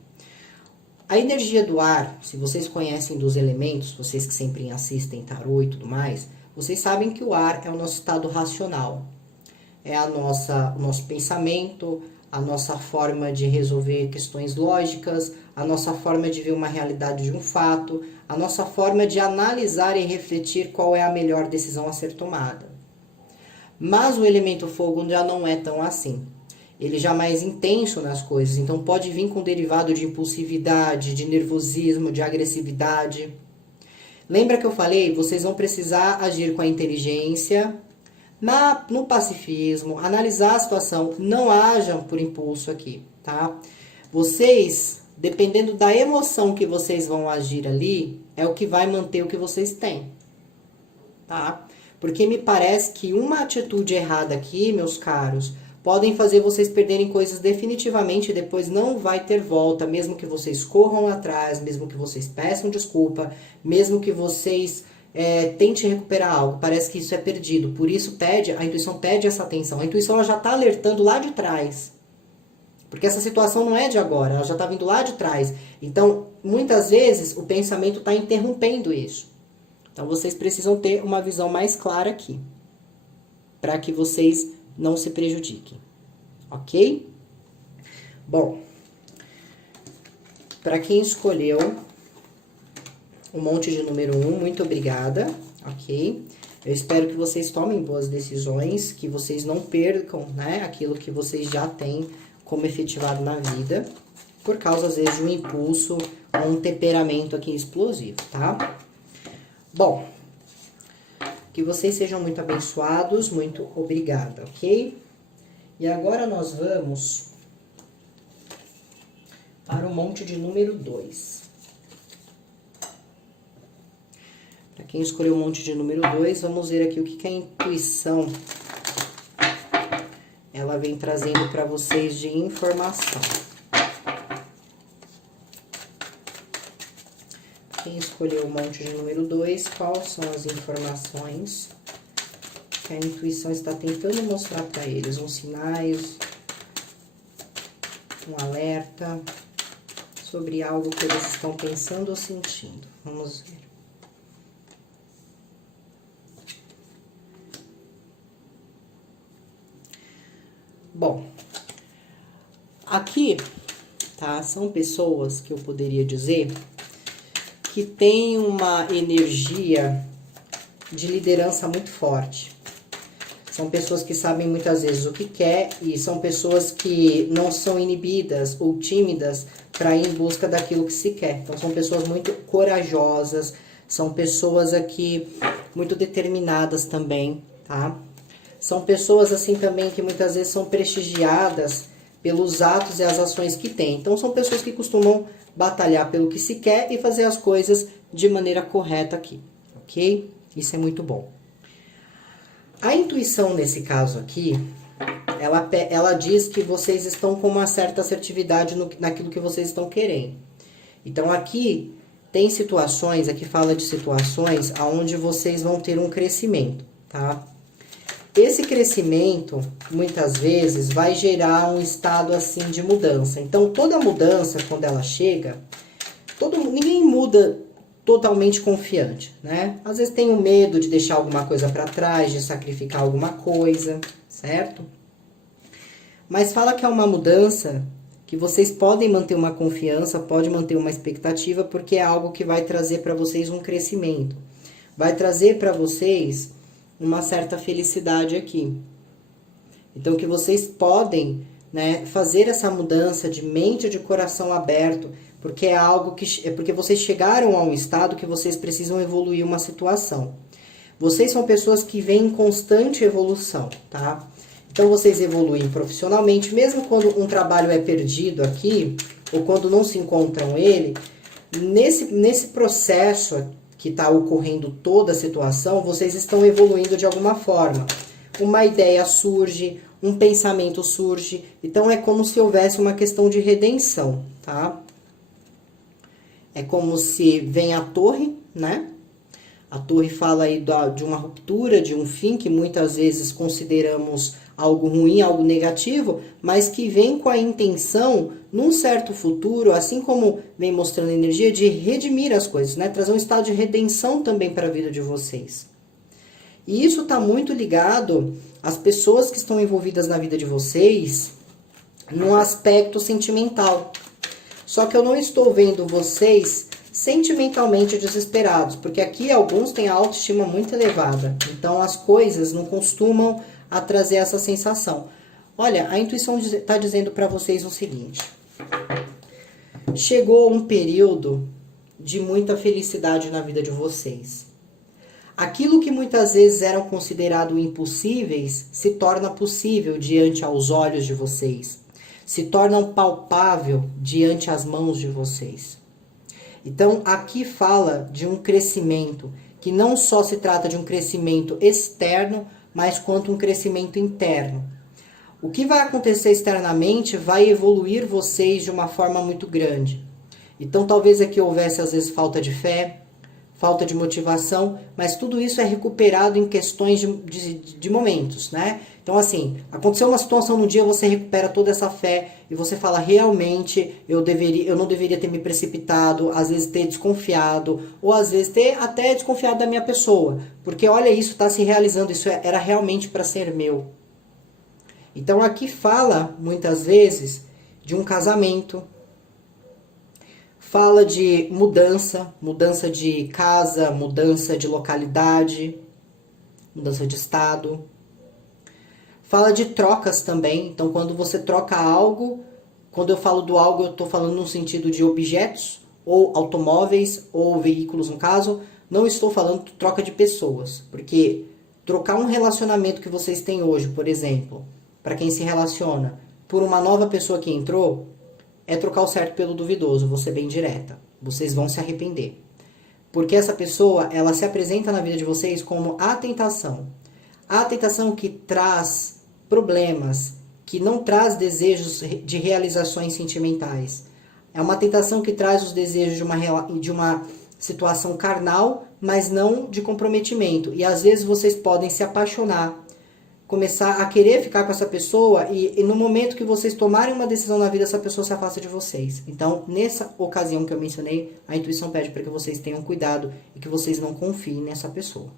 A energia do ar, se vocês conhecem dos elementos, vocês que sempre assistem tarô e tudo mais, vocês sabem que o ar é o nosso estado racional. É o nosso pensamento, a nossa forma de resolver questões lógicas, a nossa forma de ver uma realidade de um fato, a nossa forma de analisar e refletir qual é a melhor decisão a ser tomada. Mas o elemento fogo já não é tão assim. Ele já é mais intenso nas coisas, então pode vir com derivado de impulsividade, de nervosismo, de agressividade. Lembra que eu falei? Vocês vão precisar agir com a inteligência, no pacifismo, analisar a situação, não ajam por impulso aqui, tá? Vocês, dependendo da emoção que vocês vão agir ali, é o que vai manter o que vocês têm, tá? Porque me parece que uma atitude errada aqui, meus caros, podem fazer vocês perderem coisas definitivamente e depois não vai ter volta, mesmo que vocês corram atrás, mesmo que vocês peçam desculpa, mesmo que vocês tente recuperar algo, parece que isso é perdido. Por isso a intuição pede essa atenção. A intuição ela já está alertando lá de trás. Porque essa situação não é de agora, ela já está vindo lá de trás. Então, muitas vezes, o pensamento está interrompendo isso. Então, vocês precisam ter uma visão mais clara aqui. Para que vocês não se prejudiquem. Ok? Bom, para quem escolheu um monte de número 1, muito obrigada, ok? Eu espero que vocês tomem boas decisões, que vocês não percam, né, aquilo que vocês já têm como efetivado na vida, por causa, às vezes, de um impulso ou um temperamento aqui explosivo, tá? Bom, que vocês sejam muito abençoados, muito obrigada, ok? E agora nós vamos para o monte de número 2. Para quem escolheu um monte de número 2, vamos ver aqui o que a intuição ela vem trazendo para vocês de informação. Quem escolheu um monte de número 2, quais são as informações que a intuição está tentando mostrar para eles? Uns sinais, um alerta sobre algo que eles estão pensando ou sentindo. Vamos ver. Bom, aqui, tá? São pessoas que eu poderia dizer que têm uma energia de liderança muito forte. São pessoas que sabem muitas vezes o que quer e são pessoas que não são inibidas ou tímidas para ir em busca daquilo que se quer. Então, são pessoas muito corajosas, são pessoas aqui muito determinadas também, tá? São pessoas assim também que muitas vezes são prestigiadas pelos atos e as ações que têm. Então, são pessoas que costumam batalhar pelo que se quer e fazer as coisas de maneira correta aqui, ok? Isso é muito bom. A intuição nesse caso aqui, ela diz que vocês estão com uma certa assertividade naquilo que vocês estão querendo. Então, aqui tem situações, aqui fala de situações onde vocês vão ter um crescimento, tá? Esse crescimento, muitas vezes, vai gerar um estado assim de mudança. Então, toda mudança, quando ela chega, ninguém muda totalmente confiante, né? Às vezes tem o medo de deixar alguma coisa para trás, de sacrificar alguma coisa, certo? Mas fala que é uma mudança que vocês podem manter uma confiança, podem manter uma expectativa, porque é algo que vai trazer para vocês um crescimento. Vai trazer para vocês uma certa felicidade aqui. Então, que vocês podem, né, fazer essa mudança de mente e de coração aberto, porque é algo que porque vocês chegaram a um estado que vocês precisam evoluir uma situação. Vocês são pessoas que vêm em constante evolução, tá? Então, vocês evoluem profissionalmente, mesmo quando um trabalho é perdido aqui, ou quando não se encontram ele, nesse processo que está ocorrendo toda a situação, vocês estão evoluindo de alguma forma. Uma ideia surge, um pensamento surge, então é como se houvesse uma questão de redenção, tá? É como se vem a torre, né? A torre fala aí de uma ruptura, de um fim, que muitas vezes consideramos algo ruim, algo negativo, mas que vem com a intenção, num certo futuro, assim como vem mostrando energia, de redimir as coisas, né? Trazer um estado de redenção também para a vida de vocês. E isso está muito ligado às pessoas que estão envolvidas na vida de vocês, num aspecto sentimental. Só que eu não estou vendo vocês sentimentalmente desesperados, porque aqui alguns têm a autoestima muito elevada, então as coisas não costumam a trazer essa sensação. Olha, a intuição está dizendo para vocês o seguinte: chegou um período de muita felicidade na vida de vocês. Aquilo que muitas vezes eram considerados impossíveis se torna possível diante aos olhos de vocês, se torna palpável diante as mãos de vocês. Então, aqui fala de um crescimento, que não só se trata de um crescimento externo, mas quanto um crescimento interno. O que vai acontecer externamente vai evoluir vocês de uma forma muito grande. Então, talvez aqui houvesse, às vezes, falta de fé, falta de motivação, mas tudo isso é recuperado em questões de momentos, né? Então, assim, aconteceu uma situação no dia, você recupera toda essa fé e você fala, realmente, eu não deveria ter me precipitado, às vezes ter desconfiado, ou às vezes ter até desconfiado da minha pessoa, porque olha, isso está se realizando, isso era realmente para ser meu. Então, aqui fala, muitas vezes, de um casamento, fala de mudança de casa, mudança de localidade, mudança de estado. Fala de trocas também, então quando você troca algo, quando eu falo do algo eu estou falando no sentido de objetos, ou automóveis, ou veículos no caso, não estou falando de troca de pessoas, porque trocar um relacionamento que vocês têm hoje, por exemplo, para quem se relaciona, por uma nova pessoa que entrou, é trocar o certo pelo duvidoso, vou ser bem direta. Vocês vão se arrepender. Porque essa pessoa, ela se apresenta na vida de vocês como a tentação. A tentação que traz problemas, que não traz desejos de realizações sentimentais. É uma tentação que traz os desejos de uma situação carnal, mas não de comprometimento. E às vezes vocês podem se apaixonar, começar a querer ficar com essa pessoa e no momento que vocês tomarem uma decisão na vida, essa pessoa se afasta de vocês. Então, nessa ocasião que eu mencionei, a intuição pede para que vocês tenham cuidado e que vocês não confiem nessa pessoa.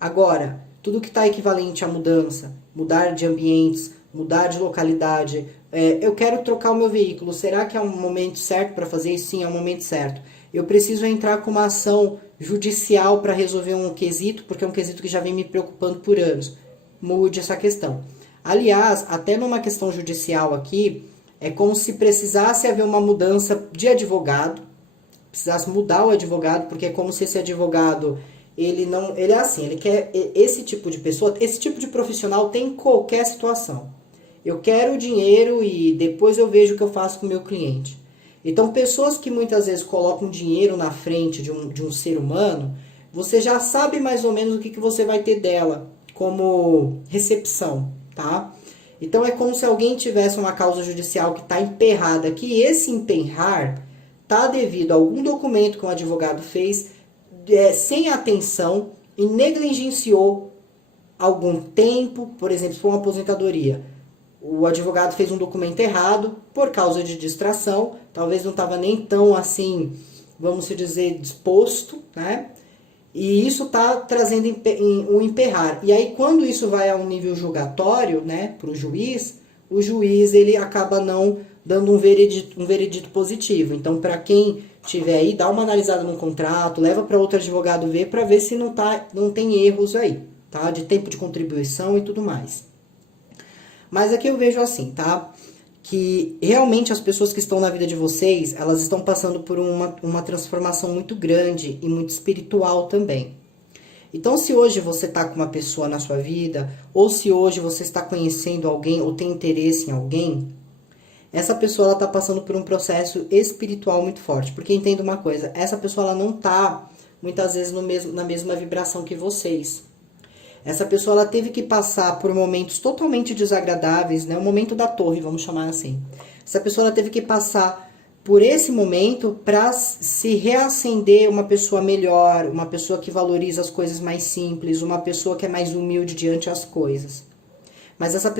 Agora, tudo que está equivalente à mudança, mudar de ambientes, mudar de localidade, eu quero trocar o meu veículo, será que é um momento certo para fazer isso? Sim, é um momento certo. Eu preciso entrar com uma ação judicial para resolver um quesito, porque é um quesito que já vem me preocupando por anos. Mude essa questão. Aliás, até numa questão judicial aqui, é como se precisasse haver uma mudança de advogado, precisasse mudar o advogado, porque é como se esse advogado, ele é assim, ele quer esse tipo de pessoa, esse tipo de profissional tem em qualquer situação. Eu quero o dinheiro e depois eu vejo o que eu faço com o meu cliente. Então, pessoas que muitas vezes colocam dinheiro na frente de um ser humano, você já sabe mais ou menos o que você vai ter dela como recepção, tá? Então, é como se alguém tivesse uma causa judicial que está emperrada, que esse emperrar está devido a algum documento que um advogado fez sem atenção e negligenciou algum tempo, por exemplo, se for uma aposentadoria. O advogado fez um documento errado por causa de distração, talvez não estava nem tão assim, vamos dizer, disposto, né? E isso está trazendo um emperrar. E aí, quando isso vai a um nível julgatório, né, para o juiz ele acaba não dando um veredito positivo. Então, para quem tiver aí, dá uma analisada no contrato, leva para outro advogado ver, para ver se não tem erros aí, tá? De tempo de contribuição e tudo mais. Mas aqui eu vejo assim, tá? Que realmente as pessoas que estão na vida de vocês, elas estão passando por uma transformação muito grande e muito espiritual também. Então, se hoje você está com uma pessoa na sua vida, ou se hoje você está conhecendo alguém ou tem interesse em alguém, essa pessoa está passando por um processo espiritual muito forte. Porque entenda uma coisa, essa pessoa ela não está muitas vezes na mesma vibração que vocês. Essa pessoa ela teve que passar por momentos totalmente desagradáveis, né? O momento da torre, vamos chamar assim. Essa pessoa ela teve que passar por esse momento para se reacender uma pessoa melhor, uma pessoa que valoriza as coisas mais simples, uma pessoa que é mais humilde diante das coisas. Mas essa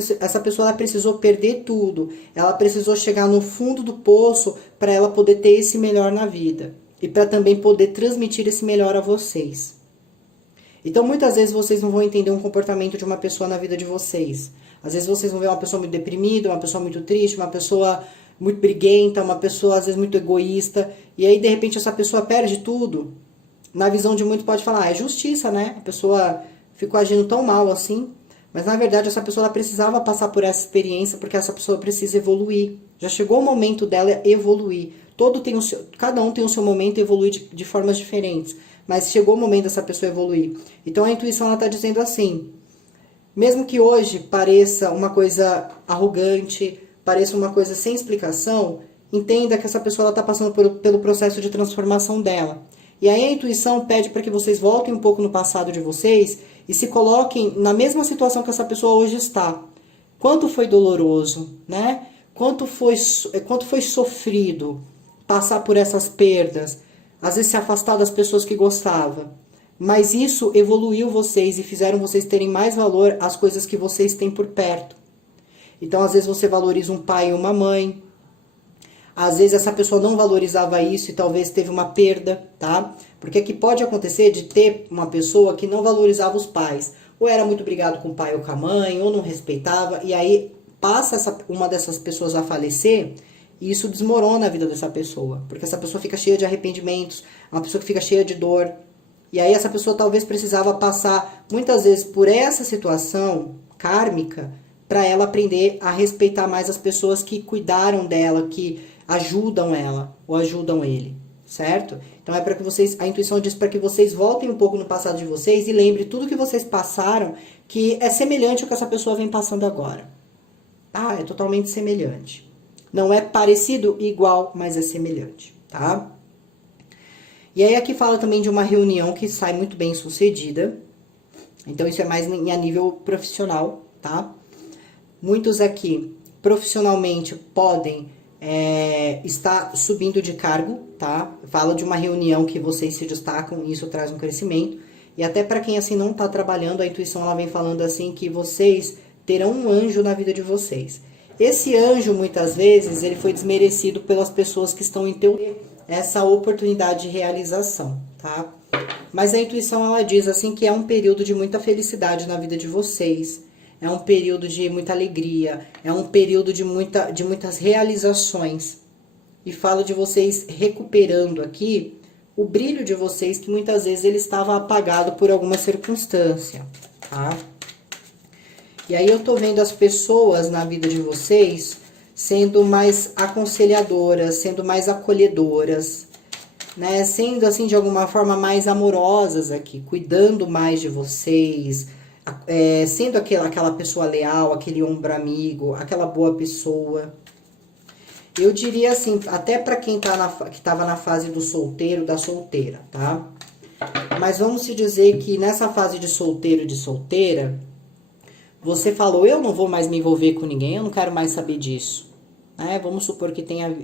pessoa ela precisou perder tudo, ela precisou chegar no fundo do poço para ela poder ter esse melhor na vida e para também poder transmitir esse melhor a vocês. Então, muitas vezes vocês não vão entender um comportamento de uma pessoa na vida de vocês. Às vezes vocês vão ver uma pessoa muito deprimida, uma pessoa muito triste, uma pessoa muito briguenta, uma pessoa às vezes muito egoísta. E aí, de repente, essa pessoa perde tudo. Na visão de muitos pode falar, é justiça, né? A pessoa ficou agindo tão mal assim. Mas, na verdade, essa pessoa ela precisava passar por essa experiência porque essa pessoa precisa evoluir. Já chegou o momento dela evoluir. Cada um tem o seu momento e evoluir de formas diferentes. Mas chegou o momento dessa pessoa evoluir. Então a intuição está dizendo assim, mesmo que hoje pareça uma coisa arrogante, pareça uma coisa sem explicação, entenda que essa pessoa está passando pelo processo de transformação dela. E aí a intuição pede para que vocês voltem um pouco no passado de vocês e se coloquem na mesma situação que essa pessoa hoje está. Quanto foi doloroso, né? Quanto foi sofrido passar por essas perdas, às vezes se afastar das pessoas que gostava. Mas isso evoluiu vocês e fizeram vocês terem mais valor às coisas que vocês têm por perto. Então, às vezes você valoriza um pai e uma mãe. Às vezes essa pessoa não valorizava isso e talvez teve uma perda, tá? Porque aqui pode acontecer de ter uma pessoa que não valorizava os pais. Ou era muito brigado com o pai ou com a mãe, ou não respeitava. E aí passa uma dessas pessoas a falecer. E isso desmorona a vida dessa pessoa, porque essa pessoa fica cheia de arrependimentos, uma pessoa que fica cheia de dor. E aí essa pessoa talvez precisava passar muitas vezes por essa situação kármica para ela aprender a respeitar mais as pessoas que cuidaram dela, que ajudam ela ou ajudam ele, certo? Então é para que vocês, a intuição diz para que vocês voltem um pouco no passado de vocês e lembrem tudo que vocês passaram que é semelhante ao que essa pessoa vem passando agora. Ah, é totalmente semelhante. Não é parecido, igual, mas é semelhante, tá? E aí aqui fala também de uma reunião que sai muito bem sucedida. Então isso é mais a nível profissional, tá? Muitos aqui profissionalmente podem estar subindo de cargo, tá? Fala de uma reunião que vocês se destacam e isso traz um crescimento. E até para quem assim não está trabalhando, a intuição ela vem falando assim que vocês terão um anjo na vida de vocês. Esse anjo, muitas vezes, ele foi desmerecido pelas pessoas que estão em essa oportunidade de realização, tá? Mas a intuição, ela diz assim que é um período de muita felicidade na vida de vocês. É um período de muita alegria, é um período de muitas realizações. E falo de vocês recuperando aqui o brilho de vocês, que muitas vezes ele estava apagado por alguma circunstância, tá? E aí eu tô vendo as pessoas na vida de vocês sendo mais aconselhadoras, sendo mais acolhedoras, né? Sendo assim de alguma forma mais amorosas aqui, cuidando mais de vocês, sendo aquela pessoa leal, aquele ombro amigo, aquela boa pessoa. Eu diria assim, até para quem que estava na fase do solteiro, da solteira, tá? Mas vamos se dizer que nessa fase de solteiro e de solteira, você falou, eu não vou mais me envolver com ninguém, eu não quero mais saber disso. Né? Vamos supor que tenha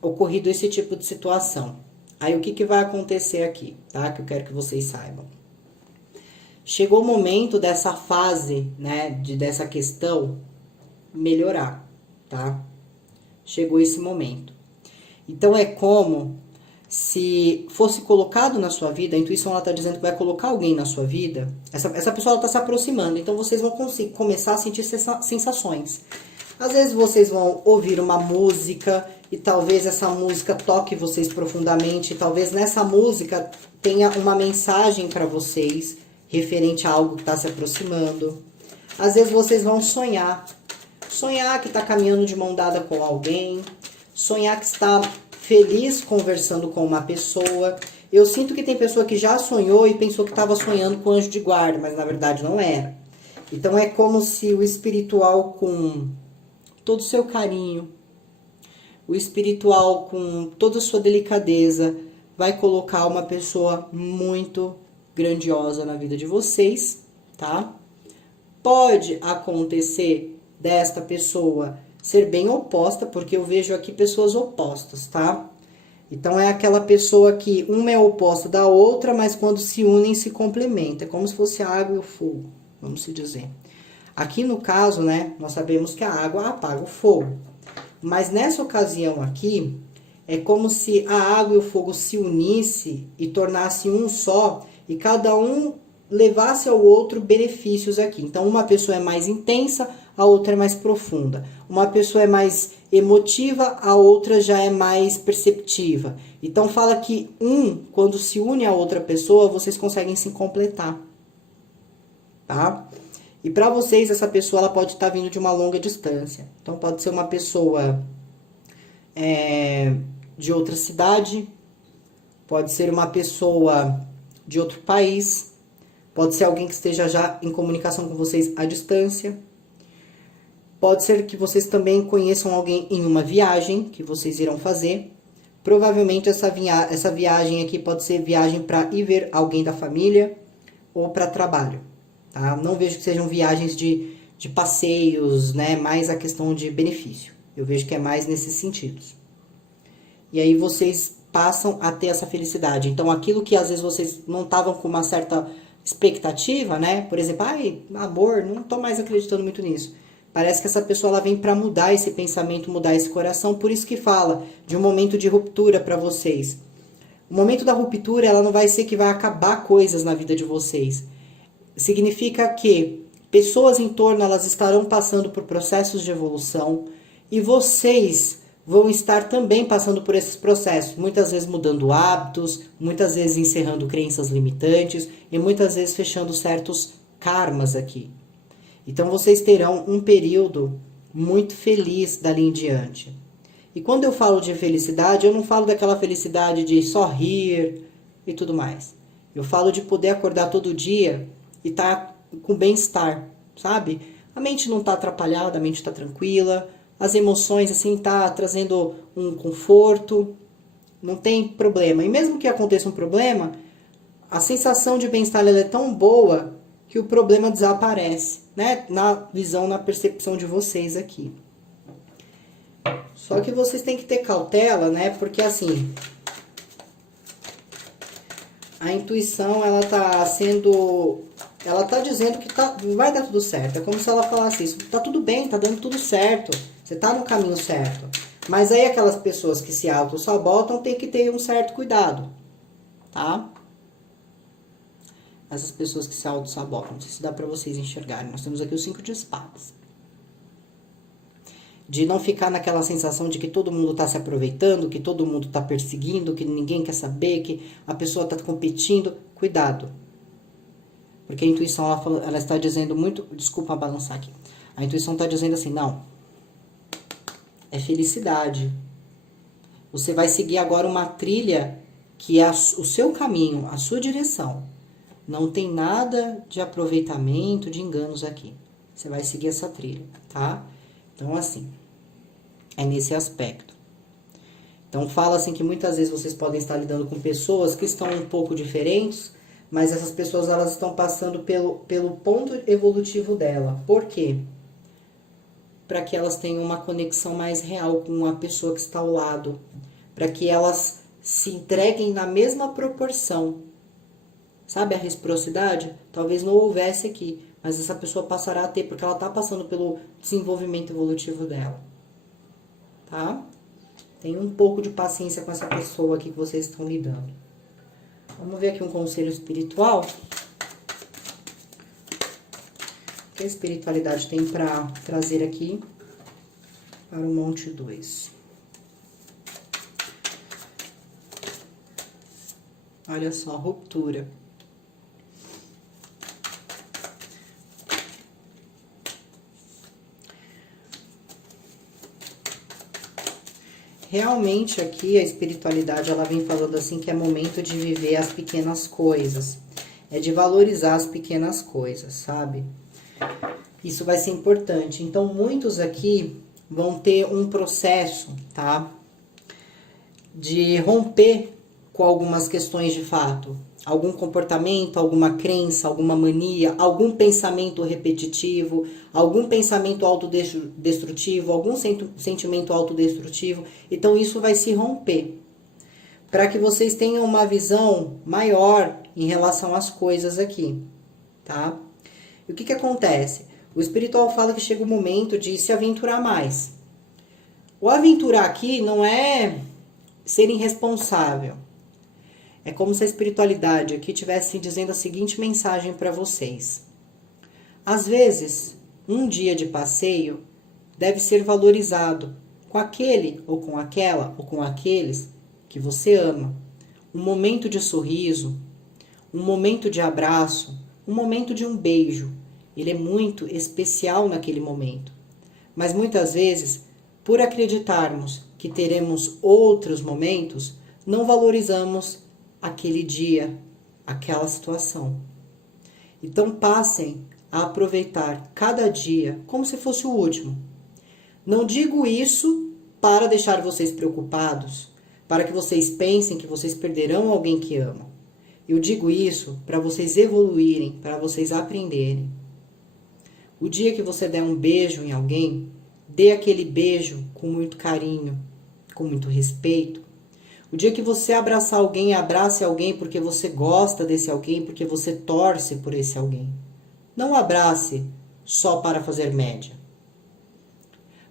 ocorrido esse tipo de situação. Aí o que vai acontecer aqui, tá? Que eu quero que vocês saibam. Chegou o momento dessa fase, né, dessa questão melhorar, tá? Chegou esse momento. Então é como se fosse colocado na sua vida, a intuição ela está dizendo que vai colocar alguém na sua vida, essa pessoa está se aproximando, então vocês vão começar a sentir sensações. Às vezes vocês vão ouvir uma música e talvez essa música toque vocês profundamente, talvez nessa música tenha uma mensagem para vocês referente a algo que está se aproximando. Às vezes vocês vão sonhar que está caminhando de mão dada com alguém, sonhar que está feliz conversando com uma pessoa. Eu sinto que tem pessoa que já sonhou e pensou que estava sonhando com o anjo de guarda, mas na verdade não era. Então é como se o espiritual com todo o seu carinho, o espiritual com toda a sua delicadeza, vai colocar uma pessoa muito grandiosa na vida de vocês, tá? Pode acontecer desta pessoa ser bem oposta, porque eu vejo aqui pessoas opostas, tá? Então é aquela pessoa que uma é oposta da outra, mas quando se unem se complementa. É como se fosse a água e o fogo, vamos se dizer. Aqui no caso, né, nós sabemos que a água apaga o fogo. Mas nessa ocasião aqui, é como se a água e o fogo se unissem e tornassem um só, e cada um levasse ao outro benefícios aqui. Então, uma pessoa é mais intensa, a outra é mais profunda. Uma pessoa é mais emotiva, a outra já é mais perceptiva. Então, fala que quando se une a outra pessoa, vocês conseguem se completar. Tá? E para vocês, essa pessoa ela pode estar vindo de uma longa distância. Então, pode ser uma pessoa de outra cidade, pode ser uma pessoa de outro país, pode ser alguém que esteja já em comunicação com vocês à distância. Pode ser que vocês também conheçam alguém em uma viagem que vocês irão fazer. Provavelmente essa viagem aqui pode ser viagem para ir ver alguém da família ou para trabalho. Tá? Não vejo que sejam viagens de passeios, né? Mais a questão de benefício. Eu vejo que é mais nesses sentidos. E aí vocês passam a ter essa felicidade. Então aquilo que às vezes vocês não estavam com uma certa expectativa, né? Por exemplo, amor, não estou mais acreditando muito nisso. Parece que essa pessoa ela vem para mudar esse pensamento, mudar esse coração. Por isso que fala de um momento de ruptura para vocês. O momento da ruptura, ela não vai ser que vai acabar coisas na vida de vocês. Significa que pessoas em torno, elas estarão passando por processos de evolução. E vocês vão estar também passando por esses processos. Muitas vezes mudando hábitos, muitas vezes encerrando crenças limitantes. E muitas vezes fechando certos karmas aqui. Então, vocês terão um período muito feliz dali em diante. E quando eu falo de felicidade, eu não falo daquela felicidade de só rir e tudo mais. Eu falo de poder acordar todo dia e estar com bem-estar, sabe? A mente não está atrapalhada, a mente está tranquila. As emoções, assim, tá trazendo um conforto. não tem problema. E mesmo que aconteça um problema, a sensação de bem-estar ela é tão boa que o problema desaparece, né? Na visão, na percepção de vocês aqui. Só que vocês têm que ter cautela, né? Porque assim, a intuição, ela tá dizendo que vai dar tudo certo. É como se ela falasse isso, tá tudo bem, tá dando tudo certo. Você tá no caminho certo. Mas aí aquelas pessoas que se auto-sabotam tem que ter um certo cuidado, tá? Essas pessoas que se auto-sabotam, não sei se dá pra vocês enxergarem. Nós temos aqui o 5 de espadas. De não ficar naquela sensação de que todo mundo está se aproveitando, que todo mundo está perseguindo, que ninguém quer saber, que a pessoa está competindo. Cuidado. Porque a intuição, ela está dizendo muito... Desculpa balançar aqui. A intuição está dizendo assim, não. É felicidade. Você vai seguir agora uma trilha que é o seu caminho, a sua direção. Não tem nada de aproveitamento, de enganos aqui. Você vai seguir essa trilha, tá? Então, assim, é nesse aspecto. Então, fala assim que muitas vezes vocês podem estar lidando com pessoas que estão um pouco diferentes, mas essas pessoas, elas estão passando pelo ponto evolutivo dela. Por quê? Para que elas tenham uma conexão mais real com a pessoa que está ao lado. Para que elas se entreguem na mesma proporção. Sabe a reciprocidade? Talvez não houvesse aqui, mas essa pessoa passará a ter, porque ela está passando pelo desenvolvimento evolutivo dela. Tá? Tenha um pouco de paciência com essa pessoa aqui que vocês estão lidando. Vamos ver aqui um conselho espiritual. O que a espiritualidade tem para trazer aqui para o Monte 2? Olha só, ruptura. Realmente aqui a espiritualidade, ela vem falando assim que é momento de viver as pequenas coisas. É de valorizar as pequenas coisas, sabe? Isso vai ser importante. Então, muitos aqui vão ter um processo, tá? De romper com algumas questões de fato. Algum comportamento, alguma crença, alguma mania, algum pensamento repetitivo, algum pensamento autodestrutivo, algum sentimento autodestrutivo. Então, isso vai se romper. Para que vocês tenham uma visão maior em relação às coisas aqui, tá? E o que acontece? O espiritual fala que chega o momento de se aventurar mais. O aventurar aqui não é ser irresponsável. É como se a espiritualidade aqui estivesse dizendo a seguinte mensagem para vocês. Às vezes, um dia de passeio deve ser valorizado com aquele ou com aquela ou com aqueles que você ama. Um momento de sorriso, um momento de abraço, um momento de um beijo. Ele é muito especial naquele momento. Mas muitas vezes, por acreditarmos que teremos outros momentos, não valorizamos aquele dia, aquela situação. Então passem a aproveitar cada dia como se fosse o último. Não digo isso para deixar vocês preocupados, para que vocês pensem que vocês perderão alguém que amam. Eu digo isso para vocês evoluírem, para vocês aprenderem. O dia que você der um beijo em alguém, dê aquele beijo com muito carinho, com muito respeito. O dia que você abraçar alguém, abrace alguém porque você gosta desse alguém, porque você torce por esse alguém. Não abrace só para fazer média.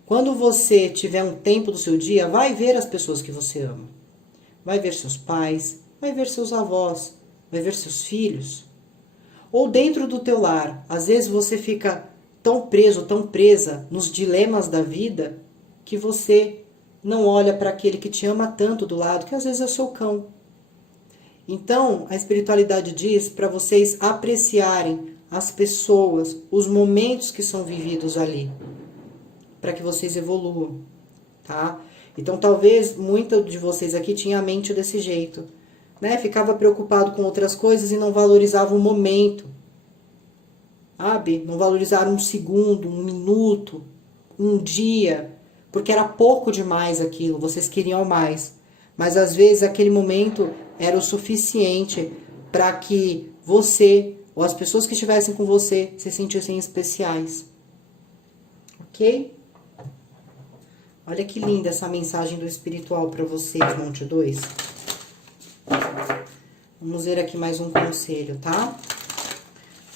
Quando você tiver um tempo do seu dia, vai ver as pessoas que você ama. Vai ver seus pais, vai ver seus avós, vai ver seus filhos. Ou dentro do teu lar, às vezes você fica tão preso, tão presa nos dilemas da vida que você não olha para aquele que te ama tanto do lado, que às vezes é o seu cão. Então, a espiritualidade diz para vocês apreciarem as pessoas, os momentos que são vividos ali, para que vocês evoluam, tá? Então, talvez muitos de vocês aqui tinham a mente desse jeito, né? Ficava preocupado com outras coisas e não valorizava o momento, sabe? Não valorizaram um segundo, um minuto, um dia, porque era pouco demais aquilo, vocês queriam mais. Mas às vezes aquele momento era o suficiente para que você ou as pessoas que estivessem com você se sentissem especiais. Ok? Olha que linda essa mensagem do espiritual para vocês, Monte 2. Vamos ver aqui mais um conselho, tá?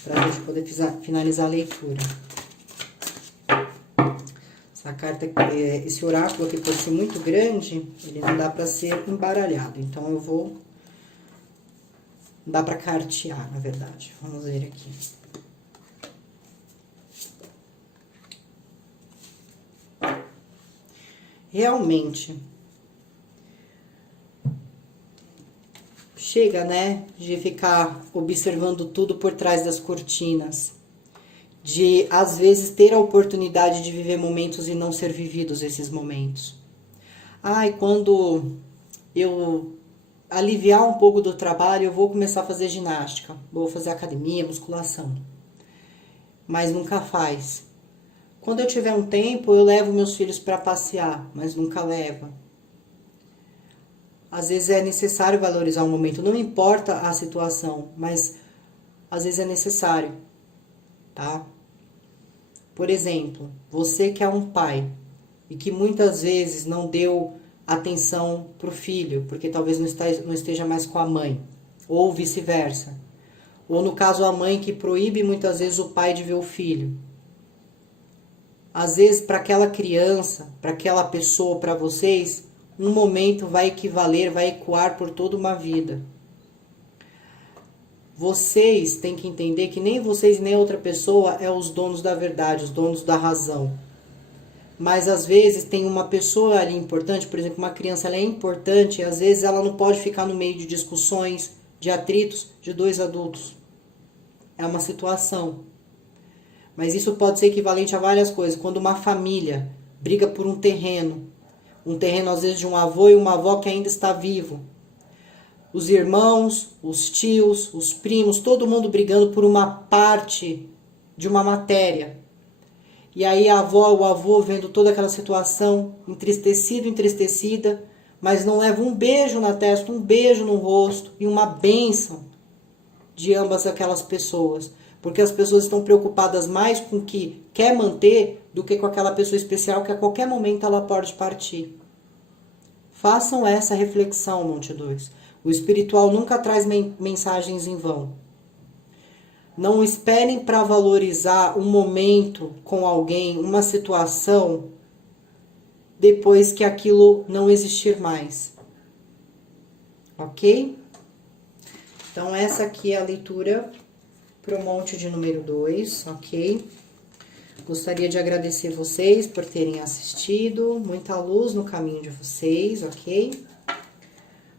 Para a gente poder finalizar a leitura. Essa carta, esse oráculo aqui, por ser muito grande, ele não dá para ser embaralhado. Então, eu vou... Não dá para cartear, na verdade. Vamos ver aqui. Realmente... Chega, né, de ficar observando tudo por trás das cortinas. De, às vezes, ter a oportunidade de viver momentos e não ser vividos esses momentos. Ai, quando eu aliviar um pouco do trabalho, eu vou começar a fazer ginástica. Vou fazer academia, musculação. Mas nunca faz. Quando eu tiver um tempo, eu levo meus filhos para passear, mas nunca leva. Às vezes é necessário valorizar um momento, não importa a situação, mas às vezes é necessário, tá? Por exemplo, você que é um pai e que muitas vezes não deu atenção para o filho, porque talvez não esteja mais com a mãe, ou vice-versa. Ou no caso a mãe que proíbe muitas vezes o pai de ver o filho. Às vezes para aquela criança, para aquela pessoa, para vocês... Um momento vai equivaler, vai ecoar por toda uma vida. Vocês têm que entender que nem vocês nem outra pessoa é os donos da verdade, os donos da razão. Mas às vezes tem uma pessoa ali importante, por exemplo, uma criança, ela é importante e às vezes ela não pode ficar no meio de discussões, de atritos de dois adultos. É uma situação. Mas isso pode ser equivalente a várias coisas. Quando uma família briga por um terreno às vezes de um avô e uma avó que ainda está vivo. Os irmãos, os tios, os primos, todo mundo brigando por uma parte de uma matéria. E aí a avó, o avô vendo toda aquela situação, entristecida, mas não leva um beijo na testa, um beijo no rosto e uma bênção de ambas aquelas pessoas. Porque as pessoas estão preocupadas mais com o que quer manter do que com aquela pessoa especial que a qualquer momento ela pode partir. Façam essa reflexão, Monte 2. O espiritual nunca traz mensagens em vão. Não esperem para valorizar um momento com alguém, uma situação, depois que aquilo não existir mais. Ok? Então, essa aqui é a leitura para o monte de número 2, ok? Gostaria de agradecer vocês por terem assistido. Muita luz no caminho de vocês, ok?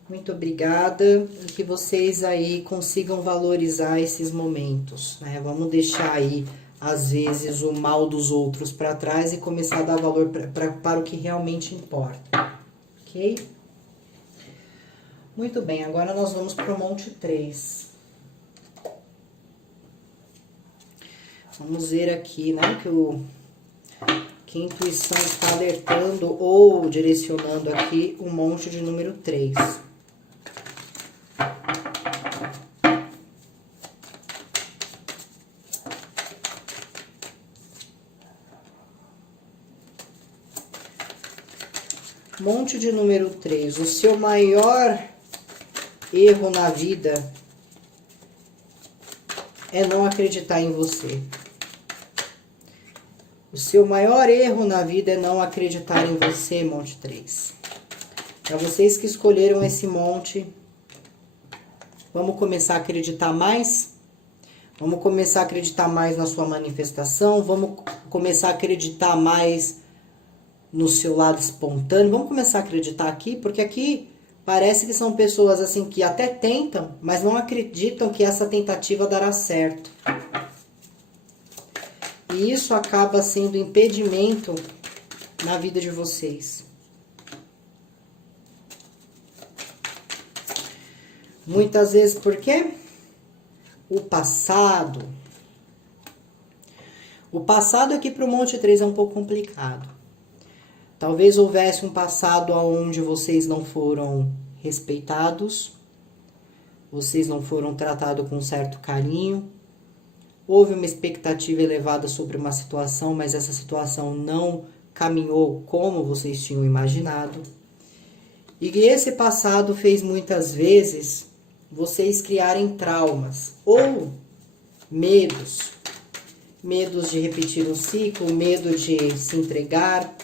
Muito obrigada. E que vocês aí consigam valorizar esses momentos, né? Vamos deixar aí, às vezes, o mal dos outros para trás e começar a dar valor para o que realmente importa, ok? Muito bem, agora nós vamos para o monte 3. Vamos ver aqui, né, que a intuição está alertando ou direcionando aqui o monte de número 3. Monte de número 3. O seu maior erro na vida é não acreditar em você. O seu maior erro na vida é não acreditar em você, monte 3. Para vocês que escolheram esse monte, vamos começar a acreditar mais? Vamos começar a acreditar mais na sua manifestação? Vamos começar a acreditar mais no seu lado espontâneo? Vamos começar a acreditar aqui, porque aqui parece que são pessoas assim que até tentam, mas não acreditam que essa tentativa dará certo. E isso acaba sendo impedimento na vida de vocês. Muitas vezes, por quê? O passado. O passado aqui para o Monte 3 é um pouco complicado. Talvez houvesse um passado onde vocês não foram respeitados, vocês não foram tratados com certo carinho. Houve uma expectativa elevada sobre uma situação, mas essa situação não caminhou como vocês tinham imaginado. E esse passado fez muitas vezes vocês criarem traumas ou medos. Medos de repetir um ciclo, medo de se entregar,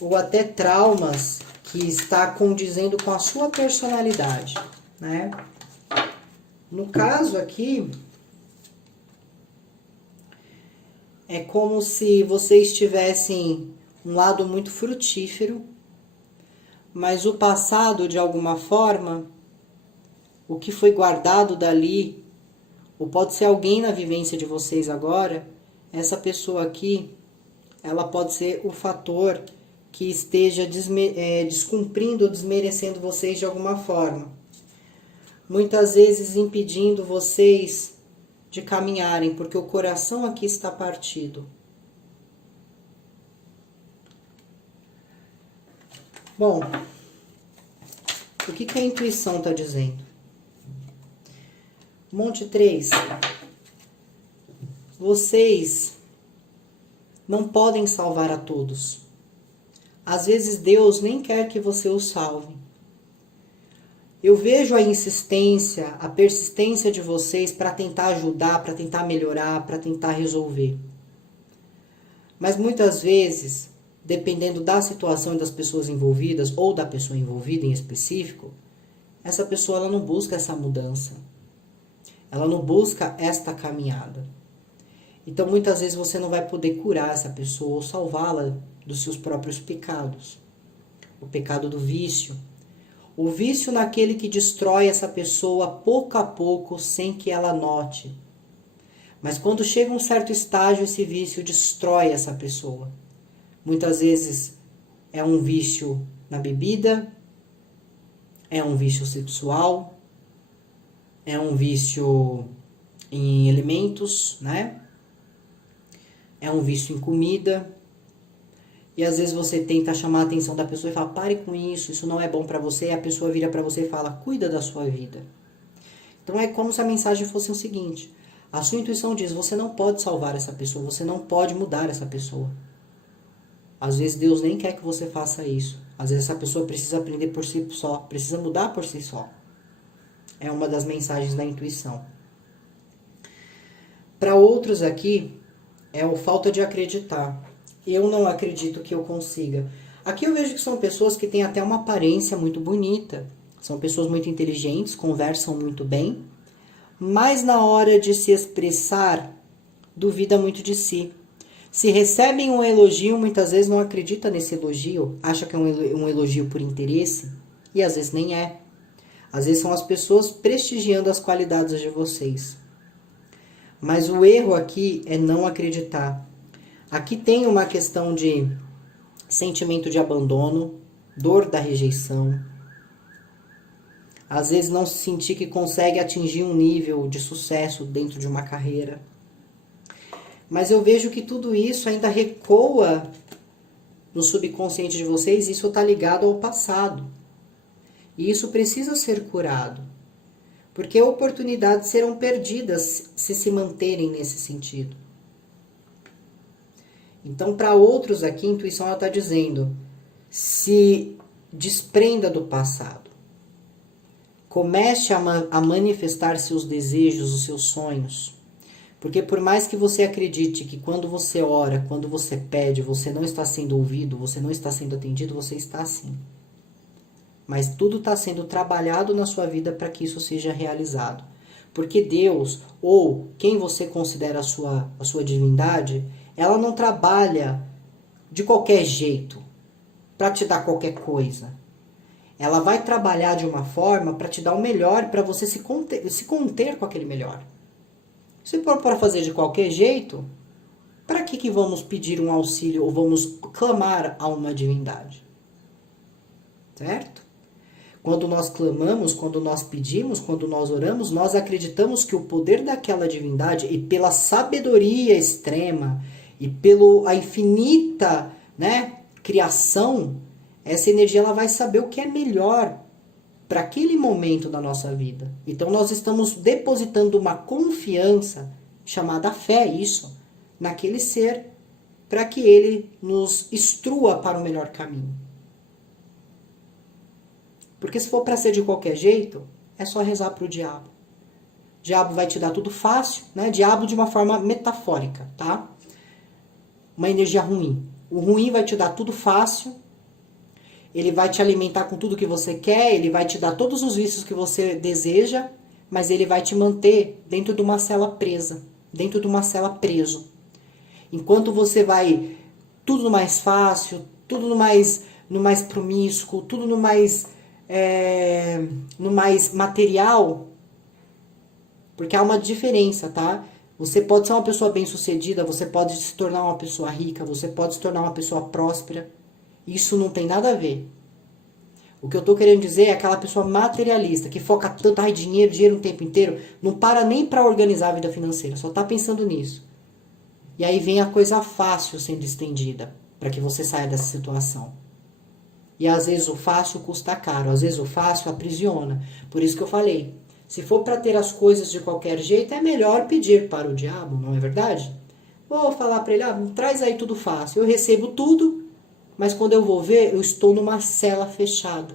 ou até traumas que está condizendo com a sua personalidade, né? No caso aqui, é como se vocês tivessem um lado muito frutífero, mas o passado, de alguma forma, o que foi guardado dali, ou pode ser alguém na vivência de vocês agora, essa pessoa aqui, ela pode ser o fator que esteja descumprindo ou desmerecendo vocês de alguma forma. Muitas vezes impedindo vocês de caminharem, porque o coração aqui está partido. Bom, o que a intuição está dizendo? Monte 3. Vocês não podem salvar a todos. Às vezes Deus nem quer que você o salve. Eu vejo a insistência, a persistência de vocês para tentar ajudar, para tentar melhorar, para tentar resolver. Mas muitas vezes, dependendo da situação e das pessoas envolvidas, ou da pessoa envolvida em específico, essa pessoa ela não busca essa mudança. Ela não busca esta caminhada. Então muitas vezes você não vai poder curar essa pessoa ou salvá-la dos seus próprios pecados. O pecado do vício. O vício naquele que destrói essa pessoa pouco a pouco sem que ela note. Mas quando chega um certo estágio, esse vício destrói essa pessoa. Muitas vezes é um vício na bebida, é um vício sexual, é um vício em alimentos, né? É um vício em comida. E às vezes você tenta chamar a atenção da pessoa e fala, pare com isso não é bom pra você. E a pessoa vira pra você e fala, cuida da sua vida. Então é como se a mensagem fosse o seguinte. A sua intuição diz, você não pode salvar essa pessoa, você não pode mudar essa pessoa. Às vezes Deus nem quer que você faça isso. Às vezes essa pessoa precisa aprender por si só, precisa mudar por si só. É uma das mensagens da intuição. Para outros aqui, é a falta de acreditar. Eu não acredito que eu consiga. Aqui eu vejo que são pessoas que têm até uma aparência muito bonita. São pessoas muito inteligentes, conversam muito bem. Mas na hora de se expressar, duvida muito de si. Se recebem um elogio, muitas vezes não acredita nesse elogio. Acha que é um elogio por interesse. E às vezes nem é. Às vezes são as pessoas prestigiando as qualidades de vocês. Mas o erro aqui é não acreditar. Aqui tem uma questão de sentimento de abandono, dor da rejeição. Às vezes não se sentir que consegue atingir um nível de sucesso dentro de uma carreira. Mas eu vejo que tudo isso ainda recoa no subconsciente de vocês e isso está ligado ao passado. E isso precisa ser curado. Porque oportunidades serão perdidas se manterem nesse sentido. Então, para outros aqui, a intuição está dizendo, se desprenda do passado. Comece a manifestar seus desejos, os seus sonhos. Porque por mais que você acredite que quando você ora, quando você pede, você não está sendo ouvido, você não está sendo atendido, você está sim. Mas tudo está sendo trabalhado na sua vida para que isso seja realizado. Porque Deus, ou quem você considera a sua divindade, ela não trabalha de qualquer jeito, para te dar qualquer coisa. Ela vai trabalhar de uma forma para te dar o melhor, para você se conter com aquele melhor. Se for para fazer de qualquer jeito, para que vamos pedir um auxílio ou vamos clamar a uma divindade? Certo? Quando nós clamamos, quando nós pedimos, quando nós oramos, nós acreditamos que o poder daquela divindade e pela sabedoria extrema e pela infinita, né, criação, essa energia ela vai saber o que é melhor para aquele momento da nossa vida. Então nós estamos depositando uma confiança, chamada fé, isso, naquele ser, para que ele nos instrua para o melhor caminho. Porque se for para ser de qualquer jeito, é só rezar para o diabo. O diabo vai te dar tudo fácil, né? Diabo de uma forma metafórica, tá? Uma energia ruim. O ruim vai te dar tudo fácil, ele vai te alimentar com tudo que você quer, ele vai te dar todos os vícios que você deseja, mas ele vai te manter dentro de uma cela presa, dentro de uma cela preso. Enquanto você vai tudo no mais fácil, tudo no mais promíscuo, tudo no mais material, porque há uma diferença, tá? Você pode ser uma pessoa bem-sucedida, você pode se tornar uma pessoa rica, você pode se tornar uma pessoa próspera. Isso não tem nada a ver. O que eu estou querendo dizer é aquela pessoa materialista, que foca tanto, dinheiro, dinheiro o tempo inteiro, não para nem para organizar a vida financeira, só está pensando nisso. E aí vem a coisa fácil sendo estendida, para que você saia dessa situação. E às vezes o fácil custa caro, às vezes o fácil aprisiona. Por isso que eu falei, se for para ter as coisas de qualquer jeito, é melhor pedir para o diabo, não é verdade? Vou falar para ele, traz aí tudo fácil, eu recebo tudo, mas quando eu vou ver, eu estou numa cela fechada.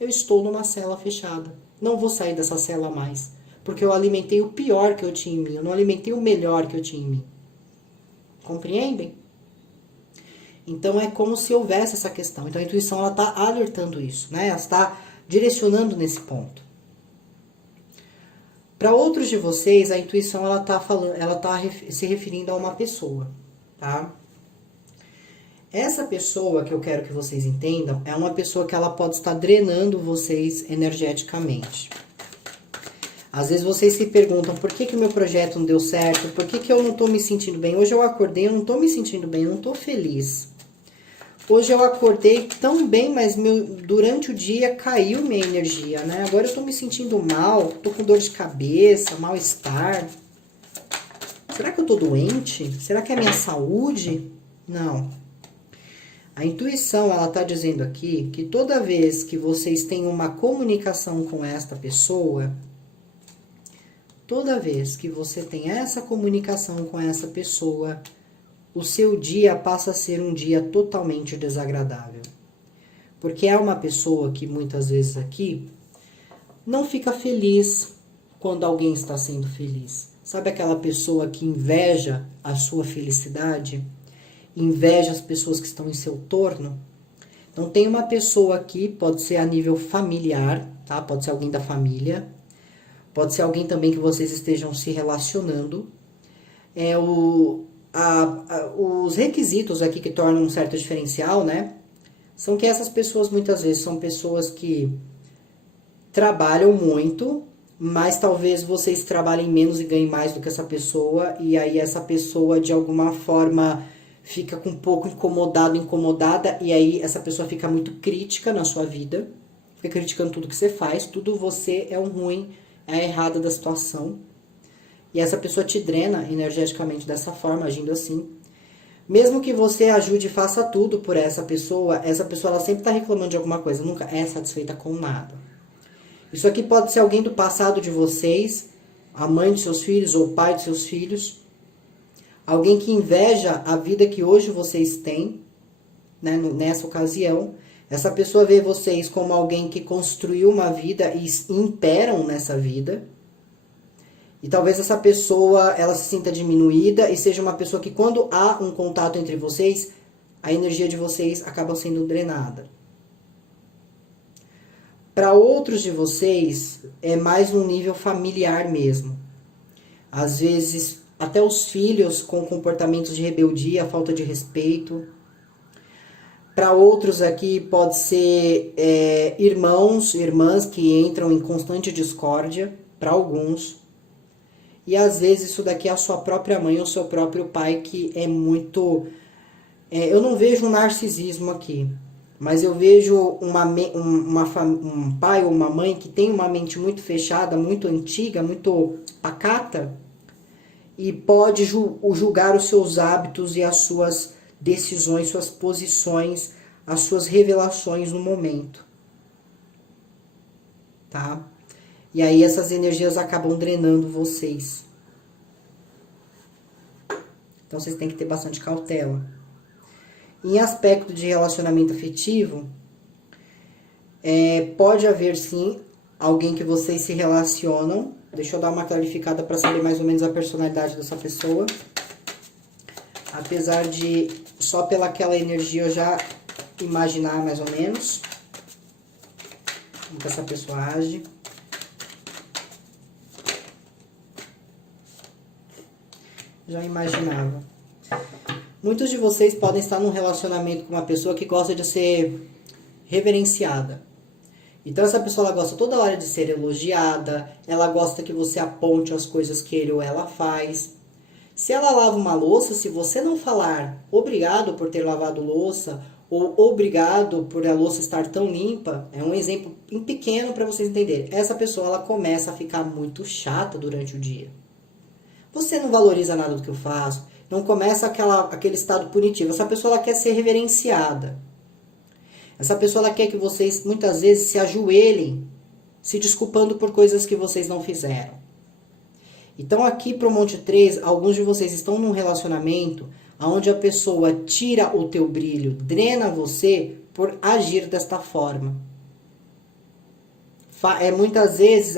Eu estou numa cela fechada. Não vou sair dessa cela mais, porque eu alimentei o pior que eu tinha em mim, eu não alimentei o melhor que eu tinha em mim. Compreendem? Então é como se houvesse essa questão. Então a intuição ela está alertando isso, né? Ela está direcionando nesse ponto. Para outros de vocês, a intuição ela está se referindo a uma pessoa, tá? Essa pessoa que eu quero que vocês entendam é uma pessoa que ela pode estar drenando vocês energeticamente. Às vezes vocês se perguntam por que o meu projeto não deu certo, por que eu não estou me sentindo bem. Hoje eu acordei, eu não estou me sentindo bem, eu não estou feliz. Hoje eu acordei tão bem, mas durante o dia caiu minha energia, né? Agora eu estou me sentindo mal, estou com dor de cabeça, mal-estar. Será que eu estou doente? Será que é a minha saúde? Não. A intuição, ela está dizendo aqui que toda vez que vocês têm uma comunicação com esta pessoa, toda vez que você tem essa comunicação com essa pessoa, o seu dia passa a ser um dia totalmente desagradável. Porque é uma pessoa que muitas vezes aqui não fica feliz quando alguém está sendo feliz. Sabe aquela pessoa que inveja a sua felicidade? Inveja as pessoas que estão em seu torno? Então tem uma pessoa aqui, pode ser a nível familiar, tá? Pode ser alguém da família, pode ser alguém também que vocês estejam se relacionando. Os requisitos aqui que tornam um certo diferencial, né? São que essas pessoas muitas vezes são pessoas que trabalham muito, mas talvez vocês trabalhem menos e ganhem mais do que essa pessoa, e aí essa pessoa de alguma forma fica com um pouco incomodada, e aí essa pessoa fica muito crítica na sua vida, fica criticando tudo que você faz, tudo você é um ruim, é a errada da situação. E essa pessoa te drena energeticamente dessa forma, agindo assim. Mesmo que você ajude e faça tudo por essa pessoa ela sempre está reclamando de alguma coisa, nunca é satisfeita com nada. Isso aqui pode ser alguém do passado de vocês, a mãe de seus filhos ou o pai de seus filhos. Alguém que inveja a vida que hoje vocês têm, né, nessa ocasião. Essa pessoa vê vocês como alguém que construiu uma vida e imperam nessa vida. E talvez essa pessoa ela se sinta diminuída e seja uma pessoa que quando há um contato entre vocês, a energia de vocês acaba sendo drenada. Para outros de vocês, é mais um nível familiar mesmo. Às vezes, até os filhos com comportamentos de rebeldia, falta de respeito. Para outros aqui pode ser irmãos, irmãs que entram em constante discórdia, para alguns. E às vezes isso daqui é a sua própria mãe ou seu próprio pai que é muito... eu não vejo um narcisismo aqui, mas eu vejo um pai ou uma mãe que tem uma mente muito fechada, muito antiga, muito pacata, e pode julgar os seus hábitos e as suas decisões, suas posições, as suas revelações no momento. Tá? E aí essas energias acabam drenando vocês. Então vocês têm que ter bastante cautela. Em aspecto de relacionamento afetivo, pode haver sim alguém que vocês se relacionam. Deixa eu dar uma clarificada para saber mais ou menos a personalidade dessa pessoa. Apesar de só pelaquela energia eu já imaginar mais ou menos como que essa pessoa age. Já imaginava. Muitos de vocês podem estar num relacionamento com uma pessoa que gosta de ser reverenciada. Então essa pessoa ela gosta toda hora de ser elogiada, ela gosta que você aponte as coisas que ele ou ela faz. Se ela lava uma louça, se você não falar obrigado por ter lavado louça ou obrigado por a louça estar tão limpa, é um exemplo pequeno para vocês entenderem. Essa pessoa ela começa a ficar muito chata durante o dia. Você não valoriza nada do que eu faço, não começa aquele estado punitivo. Essa pessoa ela quer ser reverenciada. Essa pessoa ela quer que vocês muitas vezes se ajoelhem, se desculpando por coisas que vocês não fizeram. Então aqui para o Monte 3, alguns de vocês estão num relacionamento onde a pessoa tira o teu brilho, drena você por agir desta forma. Muitas vezes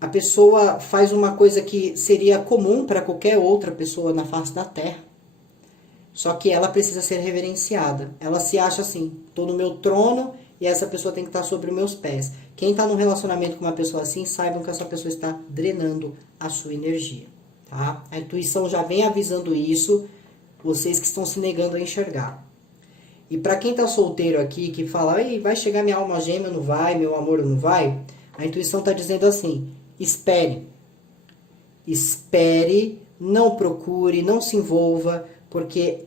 a pessoa faz uma coisa que seria comum para qualquer outra pessoa na face da Terra. Só que ela precisa ser reverenciada. Ela se acha assim, estou no meu trono e essa pessoa tem que estar sobre os meus pés. Quem está num relacionamento com uma pessoa assim, saibam que essa pessoa está drenando a sua energia. Tá? A intuição já vem avisando isso, vocês que estão se negando a enxergar. E para quem está solteiro aqui, que fala, vai chegar minha alma gêmea, não vai, meu amor não vai, a intuição está dizendo assim, espere. Espere, não procure, não se envolva, porque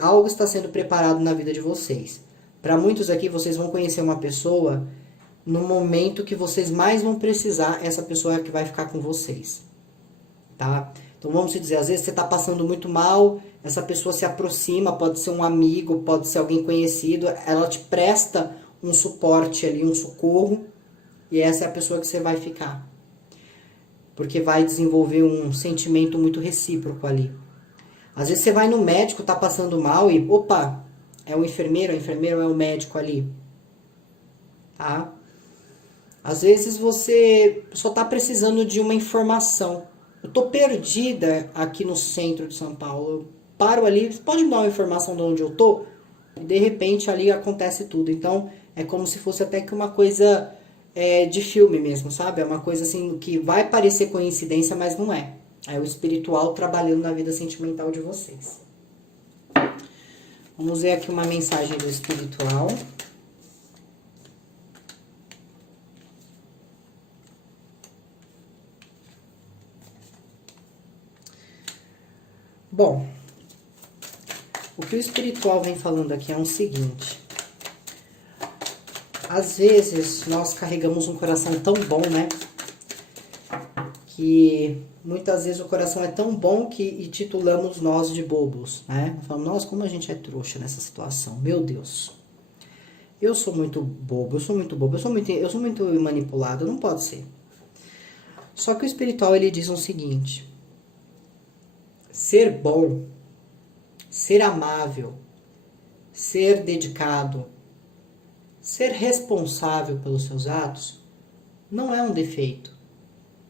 algo está sendo preparado na vida de vocês. Para muitos aqui, vocês vão conhecer uma pessoa no momento que vocês mais vão precisar, essa pessoa que vai ficar com vocês. Tá? Então vamos dizer, às vezes você está passando muito mal, essa pessoa se aproxima, pode ser um amigo, pode ser alguém conhecido, ela te presta um suporte ali, um socorro, e essa é a pessoa que você vai ficar. Porque vai desenvolver um sentimento muito recíproco ali. Às vezes você vai no médico, tá passando mal e, opa, é o enfermeiro é o médico ali. Tá? Às vezes você só tá precisando de uma informação. Eu tô perdida aqui no centro de São Paulo. Eu paro ali, você pode me dar uma informação de onde eu tô? E de repente ali acontece tudo. Então é como se fosse até que uma coisa de filme mesmo, sabe? É uma coisa assim que vai parecer coincidência, mas não é. É o espiritual trabalhando na vida sentimental de vocês. Vamos ver aqui uma mensagem do espiritual. Bom, o que o espiritual vem falando aqui é o seguinte. Às vezes nós carregamos um coração tão bom, né? Que muitas vezes o coração é tão bom que titulamos nós de bobos, né? Falamos, nossa, como a gente é trouxa nessa situação, meu Deus. Eu sou muito bobo, eu sou muito muito manipulado, não pode ser. Só que o espiritual ele diz o seguinte: ser bom, ser amável, ser dedicado, ser responsável pelos seus atos não é um defeito.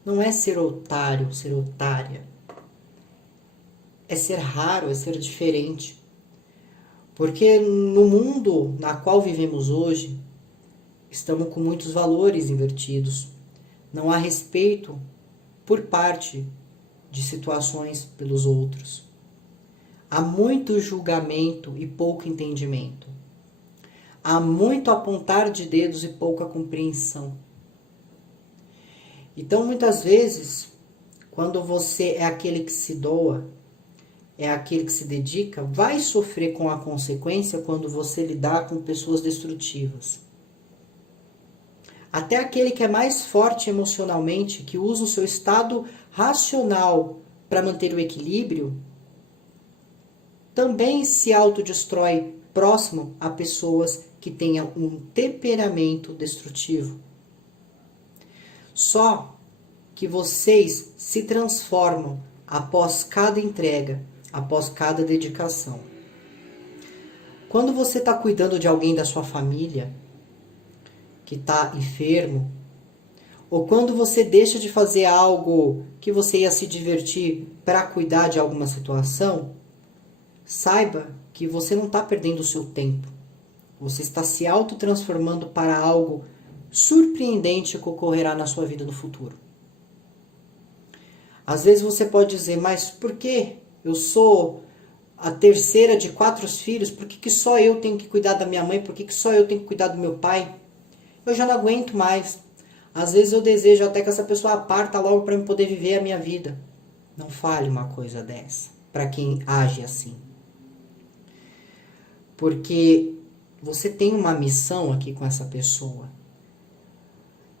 Não é ser otário, ser otária. É ser raro, é ser diferente. Porque no mundo na qual vivemos hoje, estamos com muitos valores invertidos. Não há respeito por parte de situações pelos outros. Há muito julgamento e pouco entendimento. Há muito apontar de dedos e pouca compreensão. Então, muitas vezes, quando você é aquele que se doa, é aquele que se dedica, vai sofrer com a consequência quando você lidar com pessoas destrutivas. Até aquele que é mais forte emocionalmente, que usa o seu estado racional para manter o equilíbrio, também se autodestrói próximo a pessoas que tenham um temperamento destrutivo. Só que vocês se transformam após cada entrega, após cada dedicação. Quando você está cuidando de alguém da sua família, que está enfermo, ou quando você deixa de fazer algo que você ia se divertir para cuidar de alguma situação, saiba que você não está perdendo o seu tempo. Você está se autotransformando para algo surpreendente que ocorrerá na sua vida no futuro. Às vezes você pode dizer, mas por que eu sou a terceira de 4 filhos? Por que só eu tenho que cuidar da minha mãe? Por que só eu tenho que cuidar do meu pai? Eu já não aguento mais. Às vezes eu desejo até que essa pessoa parta logo para eu poder viver a minha vida. Não fale uma coisa dessa para quem age assim. Porque você tem uma missão aqui com essa pessoa.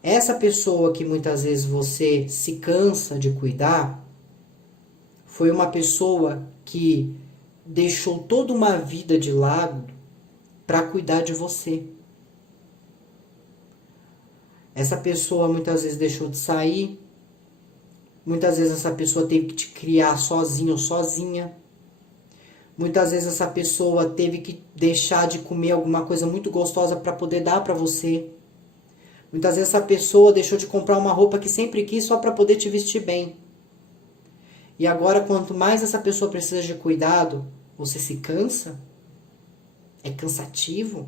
Essa pessoa que muitas vezes você se cansa de cuidar, foi uma pessoa que deixou toda uma vida de lado para cuidar de você. Essa pessoa muitas vezes deixou de sair, muitas vezes essa pessoa teve que te criar sozinho ou sozinha. Muitas vezes essa pessoa teve que deixar de comer alguma coisa muito gostosa para poder dar para você. Muitas vezes essa pessoa deixou de comprar uma roupa que sempre quis só para poder te vestir bem. E agora, quanto mais essa pessoa precisa de cuidado, você se cansa? É cansativo?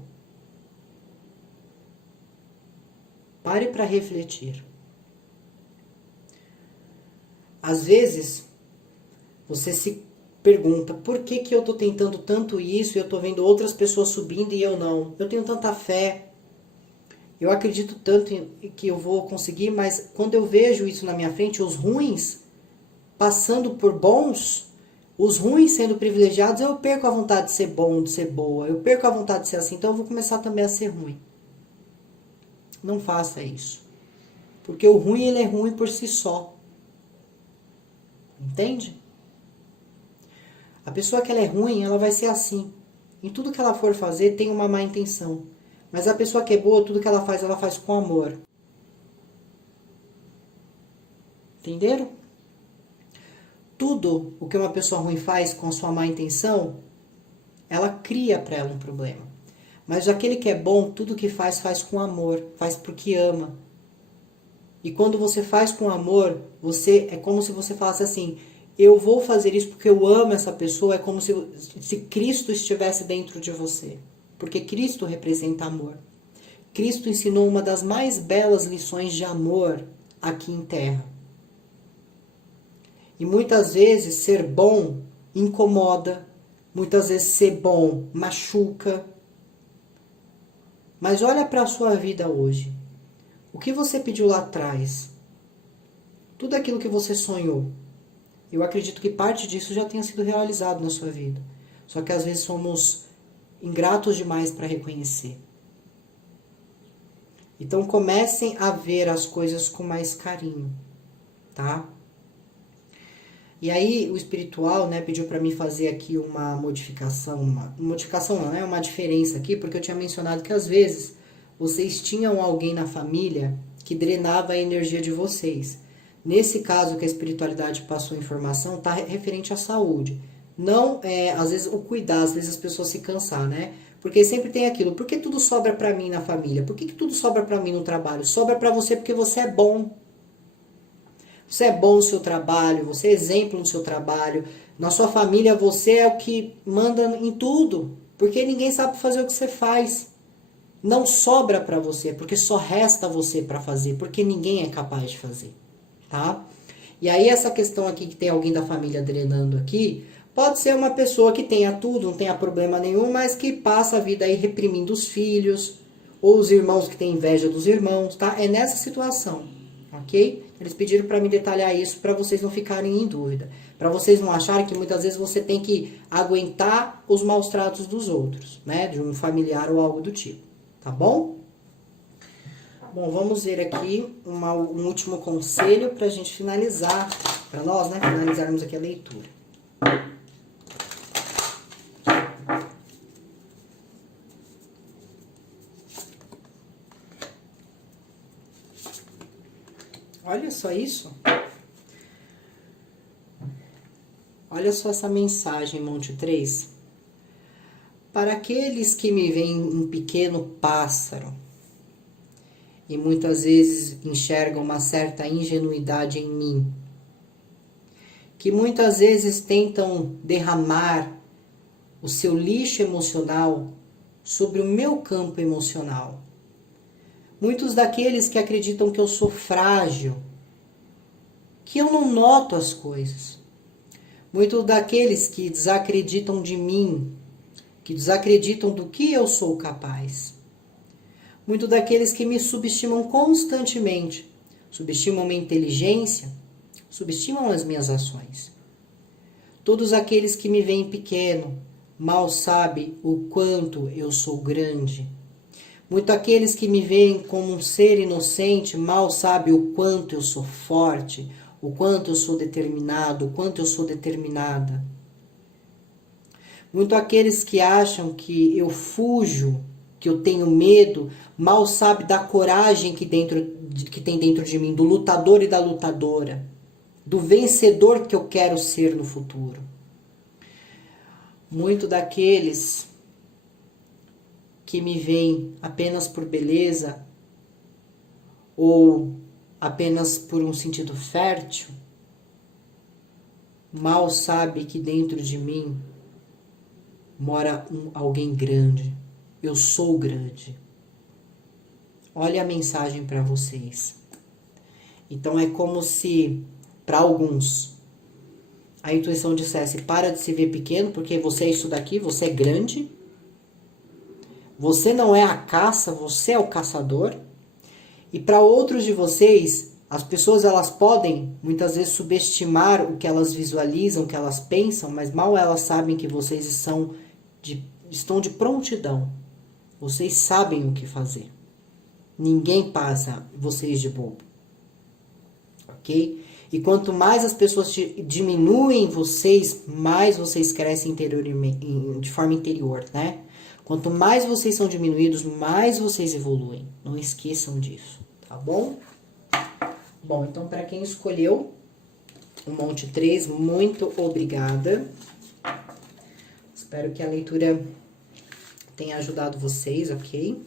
Pare para refletir. Às vezes, você se pergunta, por que eu estou tentando tanto isso e eu estou vendo outras pessoas subindo e eu não? Eu tenho tanta fé. Eu acredito tanto que eu vou conseguir, mas quando eu vejo isso na minha frente, os ruins passando por bons, os ruins sendo privilegiados, eu perco a vontade de ser bom, de ser boa. Eu perco a vontade de ser assim, então eu vou começar também a ser ruim. Não faça isso. Porque o ruim, ele é ruim por si só. Entende? A pessoa que ela é ruim, ela vai ser assim. Em tudo que ela for fazer, tem uma má intenção. Mas a pessoa que é boa, tudo que ela faz com amor. Entenderam? Tudo o que uma pessoa ruim faz com a sua má intenção, ela cria para ela um problema. Mas aquele que é bom, tudo que faz com amor, faz porque ama. E quando você faz com amor, é como se você falasse assim, eu vou fazer isso porque eu amo essa pessoa, é como se Cristo estivesse dentro de você. Porque Cristo representa amor. Cristo ensinou uma das mais belas lições de amor aqui em terra. E muitas vezes ser bom incomoda, muitas vezes ser bom machuca. Mas olha para a sua vida hoje. O que você pediu lá atrás? Tudo aquilo que você sonhou. Eu acredito que parte disso já tenha sido realizado na sua vida. Só que às vezes somos ingratos demais para reconhecer. Então comecem a ver as coisas com mais carinho, tá? E aí o espiritual, né, pediu para mim fazer aqui uma modificação, uma diferença aqui, porque eu tinha mencionado que às vezes vocês tinham alguém na família que drenava a energia de vocês. Nesse caso que a espiritualidade passou informação, tá referente à saúde. Não, às vezes, o cuidar, às vezes as pessoas se cansar, né? Porque sempre tem aquilo, por que tudo sobra pra mim na família? Por que tudo sobra pra mim no trabalho? Sobra pra você porque você é bom. Você é bom no seu trabalho, você é exemplo no seu trabalho. Na sua família, você é o que manda em tudo. Porque ninguém sabe fazer o que você faz. Não sobra pra você, porque só resta você pra fazer. Porque ninguém é capaz de fazer, tá? E aí essa questão aqui que tem alguém da família drenando aqui... Pode ser uma pessoa que tenha tudo, não tenha problema nenhum, mas que passa a vida aí reprimindo os filhos, ou os irmãos que têm inveja dos irmãos, tá? É nessa situação, ok? Eles pediram para me detalhar isso para vocês não ficarem em dúvida. Para vocês não acharem que muitas vezes você tem que aguentar os maus tratos dos outros, né? De um familiar ou algo do tipo, tá bom? Bom, vamos ver aqui um último conselho para a gente finalizar, para nós, né? Finalizarmos aqui a leitura. Olha só isso. Olha só essa mensagem, Monte 3. Para aqueles que me veem um pequeno pássaro e muitas vezes enxergam uma certa ingenuidade em mim, que muitas vezes tentam derramar o seu lixo emocional sobre o meu campo emocional. Muitos daqueles que acreditam que eu sou frágil, que eu não noto as coisas. Muitos daqueles que desacreditam de mim, que desacreditam do que eu sou capaz. Muitos daqueles que me subestimam constantemente, subestimam minha inteligência, subestimam as minhas ações. Todos aqueles que me veem pequeno, mal sabem o quanto eu sou grande. Muitos aqueles que me veem como um ser inocente, mal sabem o quanto eu sou forte, o quanto eu sou determinado, o quanto eu sou determinada. Muitos aqueles que acham que eu fujo, que eu tenho medo, mal sabem da coragem que tem dentro de mim, do lutador e da lutadora, do vencedor que eu quero ser no futuro. Muitos daqueles que me veem apenas por beleza ou apenas por um sentido fértil, mal sabe que dentro de mim mora alguém grande. Eu sou grande. Olha a mensagem para vocês. Então é como se, para alguns, a intuição dissesse: para de se ver pequeno, porque você é isso daqui, você é grande. Você não é a caça, você é o caçador. E para outros de vocês, as pessoas elas podem muitas vezes subestimar o que elas visualizam, o que elas pensam, mas mal elas sabem que vocês estão de prontidão. Vocês sabem o que fazer. Ninguém passa vocês de bobo. Ok? E quanto mais as pessoas diminuem vocês, mais vocês crescem de forma interior, né? Quanto mais vocês são diminuídos, mais vocês evoluem. Não esqueçam disso, tá bom? Bom, então para quem escolheu o Monte 3, muito obrigada. Espero que a leitura tenha ajudado vocês, ok?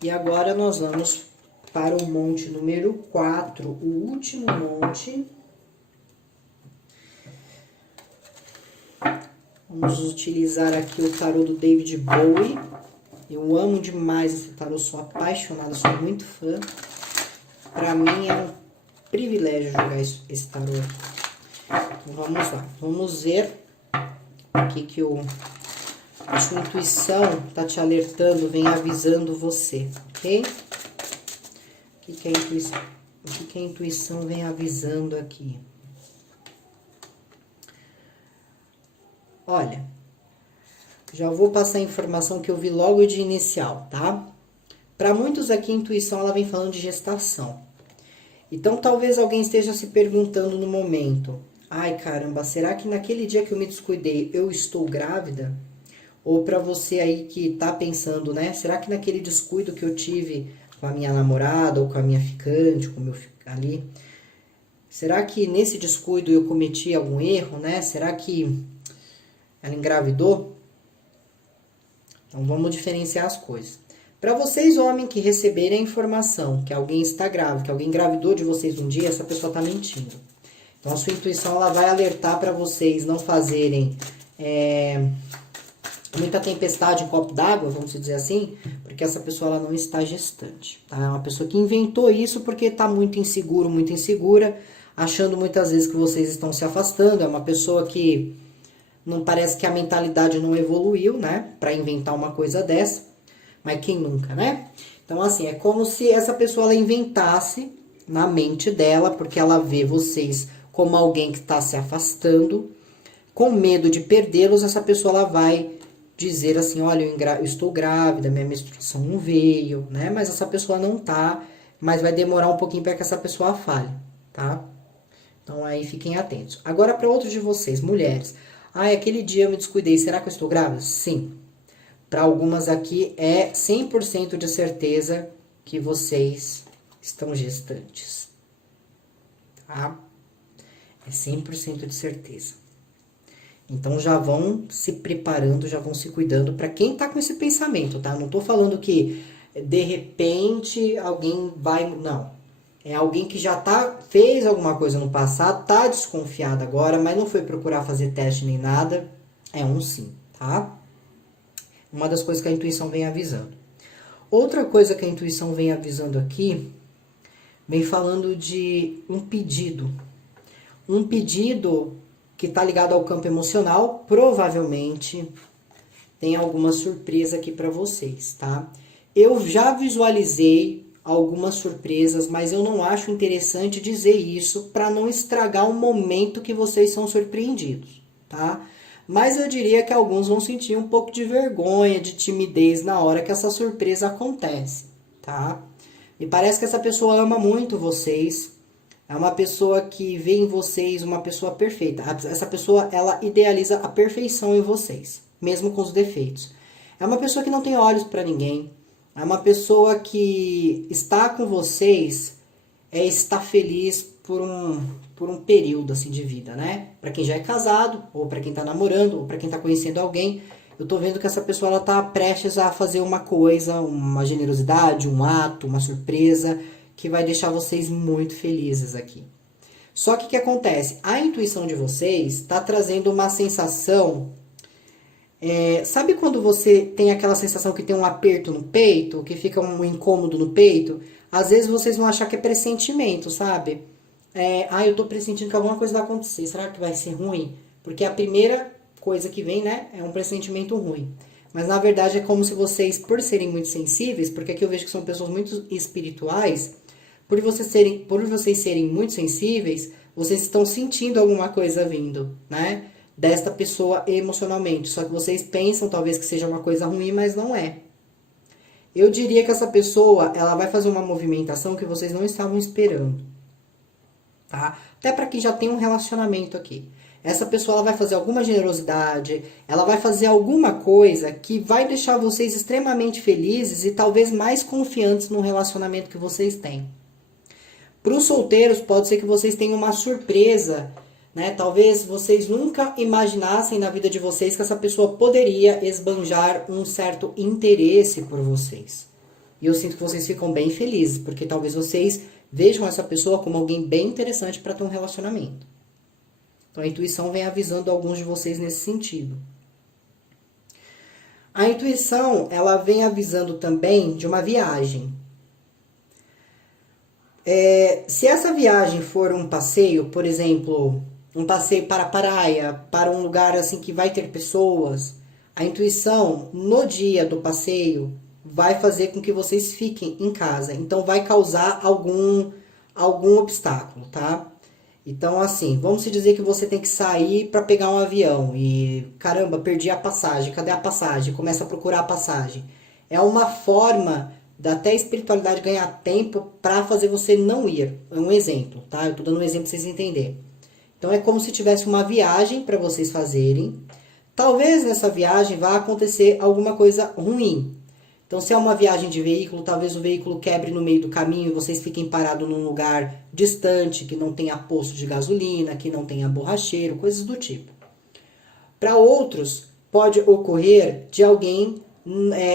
E agora nós vamos para o monte número 4, o último monte. Vamos utilizar aqui o tarô do David Bowie. Eu amo demais esse tarô, sou apaixonada, sou muito fã. Para mim é um privilégio jogar esse tarô. Então vamos lá, vamos ver o que a sua intuição está te alertando, vem avisando você, ok? O que a intuição vem avisando aqui? Olha, já vou passar a informação que eu vi logo de inicial, tá? Para muitos aqui, a intuição ela vem falando de gestação. Então, talvez alguém esteja se perguntando no momento: ai, caramba, será que naquele dia que eu me descuidei, eu estou grávida? Ou para você aí que tá pensando, né? Será que naquele descuido que eu tive com a minha namorada ou com a minha ficante, com o meu ali, será que nesse descuido eu cometi algum erro, né? Será que ela engravidou? Então vamos diferenciar as coisas. Para vocês, homem, que receberem a informação que alguém está grávida, que alguém engravidou de vocês um dia, essa pessoa está mentindo. Então a sua intuição ela vai alertar para vocês não fazerem muita tempestade em copo d'água, vamos dizer assim, porque essa pessoa ela não está gestante. Tá? É uma pessoa que inventou isso porque está muito inseguro, muito insegura, achando muitas vezes que vocês estão se afastando. É uma pessoa que não parece que a mentalidade não evoluiu, né? Para inventar uma coisa dessa. Mas quem nunca, né? Então, assim, é como se essa pessoa ela inventasse na mente dela, porque ela vê vocês como alguém que está se afastando, com medo de perdê-los, essa pessoa ela vai dizer assim: olha, eu estou grávida, minha menstruação não veio, né? Mas essa pessoa não tá, mas vai demorar um pouquinho para que essa pessoa fale, tá? Então, aí fiquem atentos. Agora, para outros de vocês, mulheres. Ah, aquele dia eu me descuidei, será que eu estou grávida? Sim. Para algumas aqui é 100% de certeza que vocês estão gestantes, tá? É 100% de certeza. Então já vão se preparando, já vão se cuidando para quem tá com esse pensamento, tá? Não tô falando que de repente alguém vai, não. É alguém que já fez alguma coisa no passado, tá desconfiado agora, mas não foi procurar fazer teste nem nada. É um sim, tá? Uma das coisas que a intuição vem avisando. Outra coisa que a intuição vem avisando aqui, vem falando de um pedido. Um pedido que está ligado ao campo emocional, provavelmente tem alguma surpresa aqui para vocês, tá? Eu já visualizei algumas surpresas, mas eu não acho interessante dizer isso para não estragar o momento que vocês são surpreendidos, tá? Mas eu diria que alguns vão sentir um pouco de vergonha, de timidez na hora que essa surpresa acontece, tá? Me parece que essa pessoa ama muito vocês, é uma pessoa que vê em vocês uma pessoa perfeita. Essa pessoa, ela idealiza a perfeição em vocês, mesmo com os defeitos. É uma pessoa que não tem olhos para ninguém, é uma pessoa que está com vocês, está feliz por um período assim de vida, né? Para quem já é casado, ou para quem tá namorando, ou para quem tá conhecendo alguém, eu tô vendo que essa pessoa ela tá prestes a fazer uma coisa, uma generosidade, um ato, uma surpresa que vai deixar vocês muito felizes aqui. Só que o que acontece? A intuição de vocês está trazendo uma sensação. Sabe quando você tem aquela sensação que tem um aperto no peito, que fica um incômodo no peito? Às vezes vocês vão achar que é pressentimento, sabe? Eu tô pressentindo que alguma coisa vai acontecer. Será que vai ser ruim? Porque a primeira coisa que vem, né, é um pressentimento ruim. Mas na verdade é como se vocês, por serem muito sensíveis, porque aqui eu vejo que são pessoas muito espirituais, por vocês serem muito sensíveis, vocês estão sentindo alguma coisa vindo, né? Desta pessoa emocionalmente. Só que vocês pensam talvez que seja uma coisa ruim, mas não é. Eu diria que essa pessoa, ela vai fazer uma movimentação que vocês não estavam esperando, tá? Até para quem já tem um relacionamento aqui. Essa pessoa ela vai fazer alguma generosidade, ela vai fazer alguma coisa que vai deixar vocês extremamente felizes e talvez mais confiantes no relacionamento que vocês têm. Para os solteiros, pode ser que vocês tenham uma surpresa, né? Talvez vocês nunca imaginassem na vida de vocês que essa pessoa poderia esbanjar um certo interesse por vocês. E eu sinto que vocês ficam bem felizes, porque talvez vocês vejam essa pessoa como alguém bem interessante para ter um relacionamento. Então a intuição vem avisando alguns de vocês nesse sentido. A intuição, ela vem avisando também de uma viagem. Se essa viagem for um passeio, por exemplo, um passeio para a praia, para um lugar assim que vai ter pessoas, a intuição no dia do passeio vai fazer com que vocês fiquem em casa. Então vai causar algum obstáculo, tá? Então assim, vamos dizer que você tem que sair para pegar um avião e caramba, perdi a passagem, cadê a passagem? Começa a procurar a passagem. É uma forma da até a espiritualidade ganhar tempo para fazer você não ir. É um exemplo, tá? Eu tô dando um exemplo para vocês entenderem. Então é como se tivesse uma viagem para vocês fazerem. Talvez nessa viagem vá acontecer alguma coisa ruim. Então se é uma viagem de veículo, talvez o veículo quebre no meio do caminho e vocês fiquem parados num lugar distante, que não tenha posto de gasolina, que não tenha borracheiro, coisas do tipo. Para outros, pode ocorrer de alguém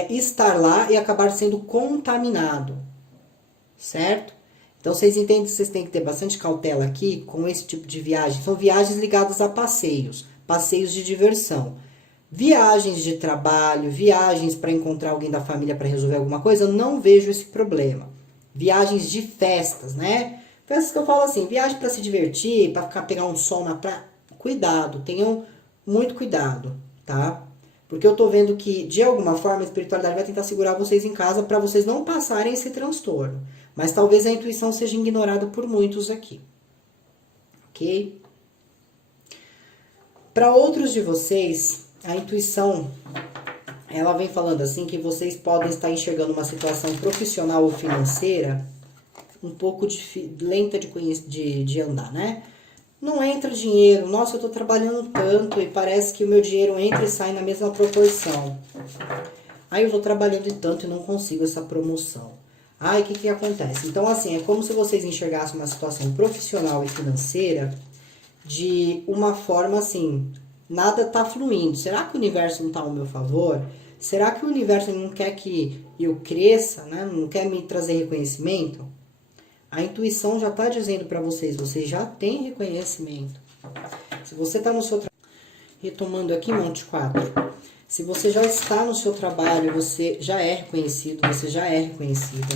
estar lá e acabar sendo contaminado, certo? Então vocês entendem que vocês têm que ter bastante cautela aqui com esse tipo de viagem. São viagens ligadas a passeios de diversão. Viagens de trabalho, viagens para encontrar alguém da família para resolver alguma coisa, não vejo esse problema. Viagens de festas, né? Festas que eu falo assim, viagem para se divertir, para pegar um sol na praia. Cuidado, tenham muito cuidado, tá? Porque eu tô vendo que, de alguma forma, a espiritualidade vai tentar segurar vocês em casa para vocês não passarem esse transtorno. Mas talvez a intuição seja ignorada por muitos aqui. Ok? Para outros de vocês, a intuição, ela vem falando assim que vocês podem estar enxergando uma situação profissional ou financeira um pouco lenta de andar, né? Não entra dinheiro. Nossa, eu estou trabalhando tanto e parece que o meu dinheiro entra e sai na mesma proporção. Ai, eu tô trabalhando tanto e não consigo essa promoção. Ai, o que que acontece? Então, assim, é como se vocês enxergassem uma situação profissional e financeira de uma forma assim, nada tá fluindo. Será que o universo não tá ao meu favor? Será que o universo não quer que eu cresça, né? Não quer me trazer reconhecimento? A intuição já está dizendo para vocês já têm reconhecimento. Se você está no seu trabalho, retomando aqui Monte 4, se você já está no seu trabalho, você já é reconhecido, você já é reconhecida.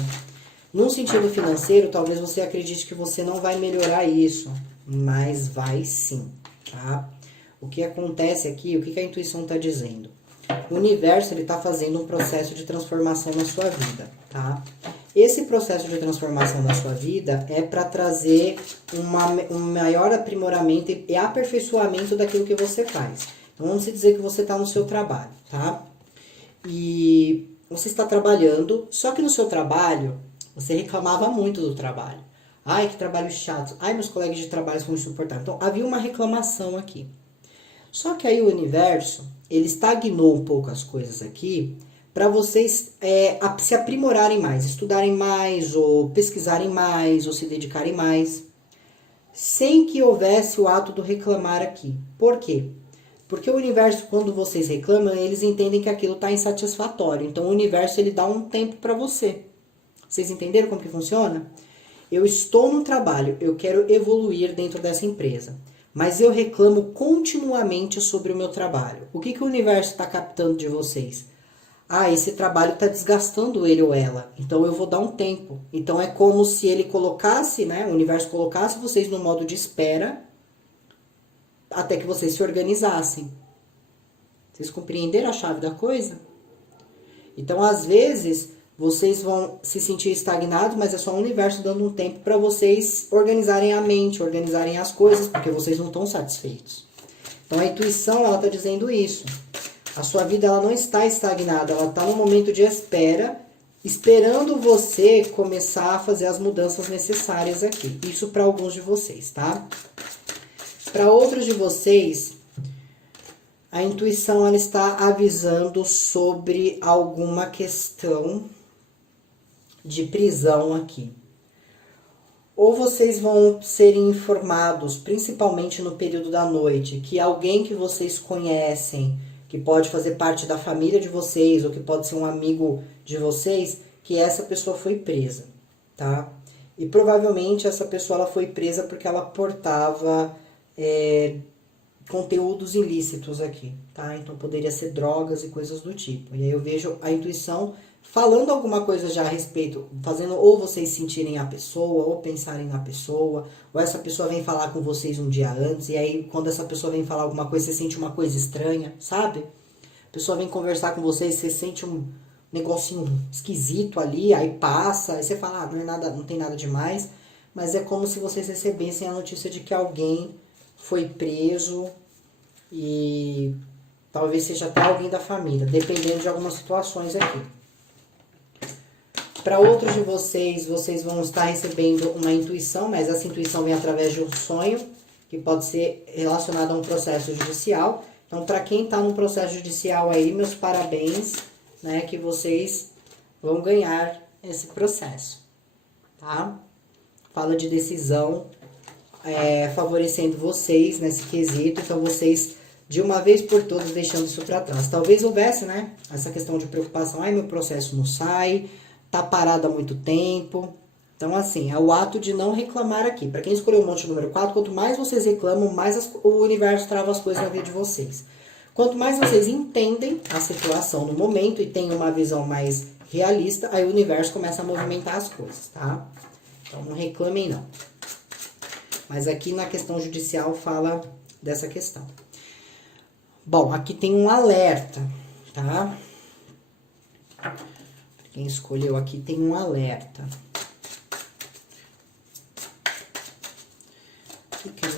Num sentido financeiro, talvez você acredite que você não vai melhorar isso, mas vai sim, tá? O que acontece aqui, o que a intuição está dizendo? O universo está fazendo um processo de transformação na sua vida, tá? Esse processo de transformação na sua vida é para trazer um maior aprimoramento e aperfeiçoamento daquilo que você faz. Então vamos dizer que você está no seu trabalho, tá? E você está trabalhando, só que no seu trabalho você reclamava muito do trabalho. Ai, que trabalho chato. Ai, meus colegas de trabalho são insuportáveis. Então havia uma reclamação aqui. Só que aí o universo, ele estagnou um pouco as coisas aqui para vocês se aprimorarem mais, estudarem mais, ou pesquisarem mais, ou se dedicarem mais, sem que houvesse o ato do reclamar aqui. Por quê? Porque o universo, quando vocês reclamam, eles entendem que aquilo está insatisfatório. Então o universo ele dá um tempo para você. Vocês entenderam como que funciona? Eu estou no trabalho, eu quero evoluir dentro dessa empresa, mas eu reclamo continuamente sobre o meu trabalho. O que o universo está captando de vocês? Ah, esse trabalho está desgastando ele ou ela, então eu vou dar um tempo. Então é como se ele colocasse, né, o universo colocasse vocês no modo de espera até que vocês se organizassem. Vocês compreenderam a chave da coisa? Então, às vezes, vocês vão se sentir estagnados, mas é só o universo dando um tempo para vocês organizarem a mente, organizarem as coisas, porque vocês não estão satisfeitos. Então, a intuição, ela está dizendo isso. A sua vida, ela não está estagnada, ela está no momento de espera, esperando você começar a fazer as mudanças necessárias aqui. Isso para alguns de vocês, tá? Para outros de vocês, a intuição, ela está avisando sobre alguma questão de prisão aqui. Ou vocês vão ser informados, principalmente no período da noite, que alguém que vocês conhecem, que pode fazer parte da família de vocês, ou que pode ser um amigo de vocês, que essa pessoa foi presa, tá? E provavelmente essa pessoa ela foi presa porque ela portava conteúdos ilícitos aqui, tá? Então poderia ser drogas e coisas do tipo. E aí eu vejo a intuição falando alguma coisa já a respeito, fazendo ou vocês sentirem a pessoa, ou pensarem na pessoa, ou essa pessoa vem falar com vocês um dia antes, e aí quando essa pessoa vem falar alguma coisa, você sente uma coisa estranha, sabe? A pessoa vem conversar com vocês, você sente um negocinho esquisito ali, aí passa, aí você fala, não é nada, não tem nada demais, mas é como se vocês recebessem a notícia de que alguém foi preso e talvez seja até alguém da família, dependendo de algumas situações aqui. Para outros de vocês, vocês vão estar recebendo uma intuição, mas essa intuição vem através de um sonho, que pode ser relacionado a um processo judicial. Então, para quem está no processo judicial aí, meus parabéns, né, que vocês vão ganhar esse processo, tá? Fala de decisão, favorecendo vocês nesse quesito, então vocês, de uma vez por todas, deixando isso para trás. Talvez houvesse, né, essa questão de preocupação, ai, meu processo não sai, tá parado há muito tempo. Então, assim, é o ato de não reclamar aqui. Para quem escolheu o monte número 4, quanto mais vocês reclamam, mais o universo trava as coisas na vida de vocês. Quanto mais vocês entendem a situação no momento e têm uma visão mais realista, aí o universo começa a movimentar as coisas, tá? Então, não reclamem, não. Mas aqui na questão judicial fala dessa questão. Bom, aqui tem um alerta, tá? Quem escolheu aqui tem um alerta.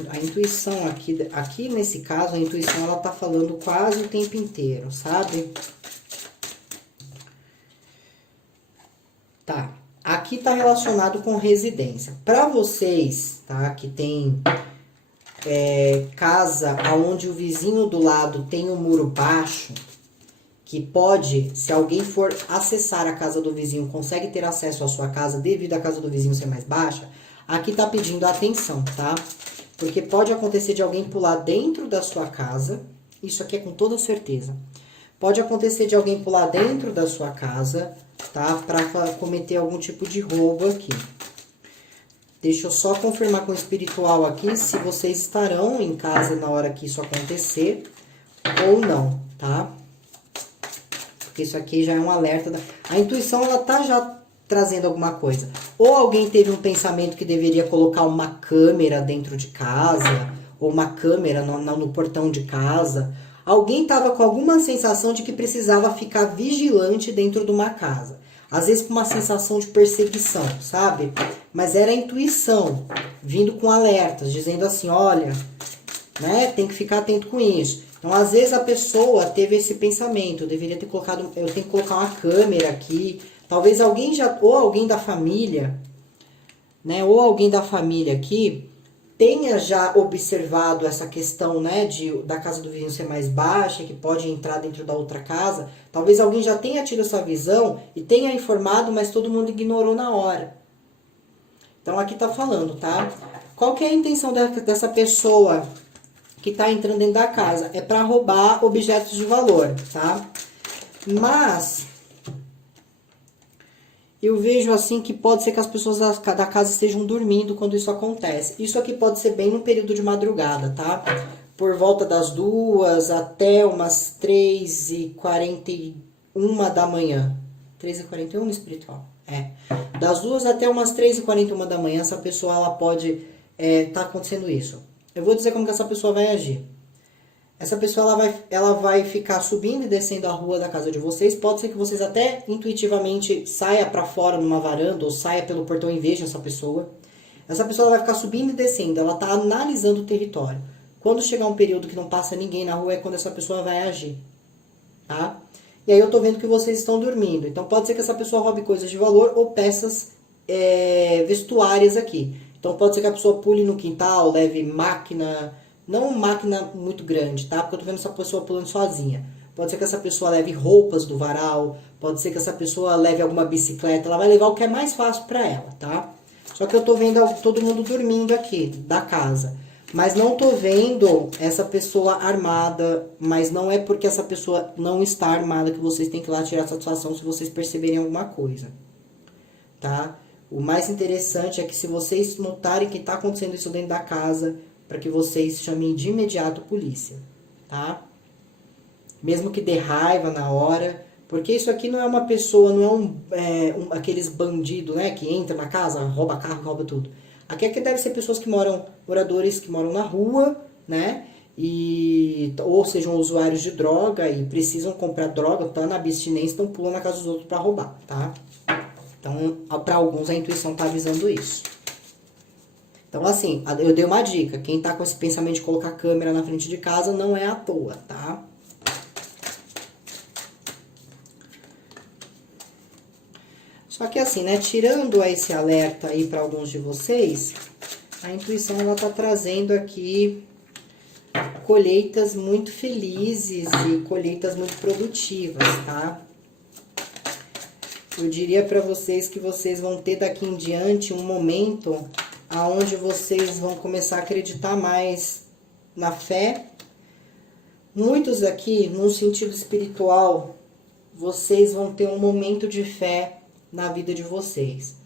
A intuição aqui nesse caso, a intuição ela tá falando quase o tempo inteiro, sabe? Tá. Aqui tá relacionado com residência. Para vocês, tá? Que tem casa onde o vizinho do lado tem um muro baixo, que pode, se alguém for acessar a casa do vizinho, consegue ter acesso à sua casa devido à casa do vizinho ser mais baixa, aqui tá pedindo atenção, tá? Porque pode acontecer de alguém pular dentro da sua casa, isso aqui é com toda certeza. Pode acontecer de alguém pular dentro da sua casa, tá? Pra cometer algum tipo de roubo aqui. Deixa eu só confirmar com o espiritual aqui se vocês estarão em casa na hora que isso acontecer ou não, tá? Porque isso aqui já é um alerta. A intuição, ela tá já trazendo alguma coisa. Ou alguém teve um pensamento que deveria colocar uma câmera dentro de casa, ou uma câmera no portão de casa. Alguém tava com alguma sensação de que precisava ficar vigilante dentro de uma casa. Às vezes com uma sensação de perseguição, sabe? Mas era a intuição, vindo com alertas, dizendo assim, olha, né, tem que ficar atento com isso. Então, às vezes a pessoa teve esse pensamento, eu deveria ter colocado, eu tenho que colocar uma câmera aqui. Talvez alguém ou alguém da família, né, ou alguém da família aqui, tenha já observado essa questão, né, da casa do vizinho ser mais baixa, que pode entrar dentro da outra casa. Talvez alguém já tenha tido essa visão e tenha informado, mas todo mundo ignorou na hora. Então aqui tá falando, tá? Qual que é a intenção dessa pessoa que tá entrando dentro da casa? É para roubar objetos de valor, tá? Mas eu vejo assim que pode ser que as pessoas da casa estejam dormindo quando isso acontece. Isso aqui pode ser bem no período de madrugada, tá? Por volta das 2 até umas 3h41 da manhã. 3h41 espiritual? É. Das 2 até umas 3h41 da manhã, essa pessoa, ela pode tá acontecendo isso. Eu vou dizer como que essa pessoa vai agir. Essa pessoa, ela vai ficar subindo e descendo a rua da casa de vocês. Pode ser que vocês até intuitivamente saia para fora numa varanda ou saia pelo portão e vejam essa pessoa. Essa pessoa vai ficar subindo e descendo. Ela está analisando o território. Quando chegar um período que não passa ninguém na rua, é quando essa pessoa vai agir. Tá? E aí eu tô vendo que vocês estão dormindo. Então pode ser que essa pessoa roube coisas de valor ou peças vestuárias aqui. Então pode ser que a pessoa pule no quintal, leve máquina... Não máquina muito grande, tá? Porque eu tô vendo essa pessoa pulando sozinha. Pode ser que essa pessoa leve roupas do varal. Pode ser que essa pessoa leve alguma bicicleta. Ela vai levar o que é mais fácil pra ela, tá? Só que eu tô vendo todo mundo dormindo aqui, da casa. Mas não tô vendo essa pessoa armada. Mas não é porque essa pessoa não está armada que vocês têm que ir lá tirar satisfação se vocês perceberem alguma coisa. Tá? O mais interessante é que se vocês notarem que tá acontecendo isso dentro da casa... para que vocês chamem de imediato a polícia, tá? Mesmo que dê raiva na hora, porque isso aqui não é uma pessoa, não é aqueles bandidos, né, que entra na casa, rouba carro, rouba tudo. Aqui deve ser pessoas que moradores que moram na rua, né, ou sejam usuários de droga e precisam comprar droga, estão na abstinência, estão pulando na casa dos outros para roubar, tá? Então, para alguns a intuição tá avisando isso. Então, assim, eu dei uma dica. Quem tá com esse pensamento de colocar câmera na frente de casa não é à toa, tá? Só que assim, né? Tirando esse alerta aí para alguns de vocês, a intuição, ela tá trazendo aqui colheitas muito felizes e colheitas muito produtivas, tá? Eu diria para vocês que vocês vão ter daqui em diante um momento... aonde vocês vão começar a acreditar mais na fé. Muitos aqui, no sentido espiritual, vocês vão ter um momento de fé na vida de vocês.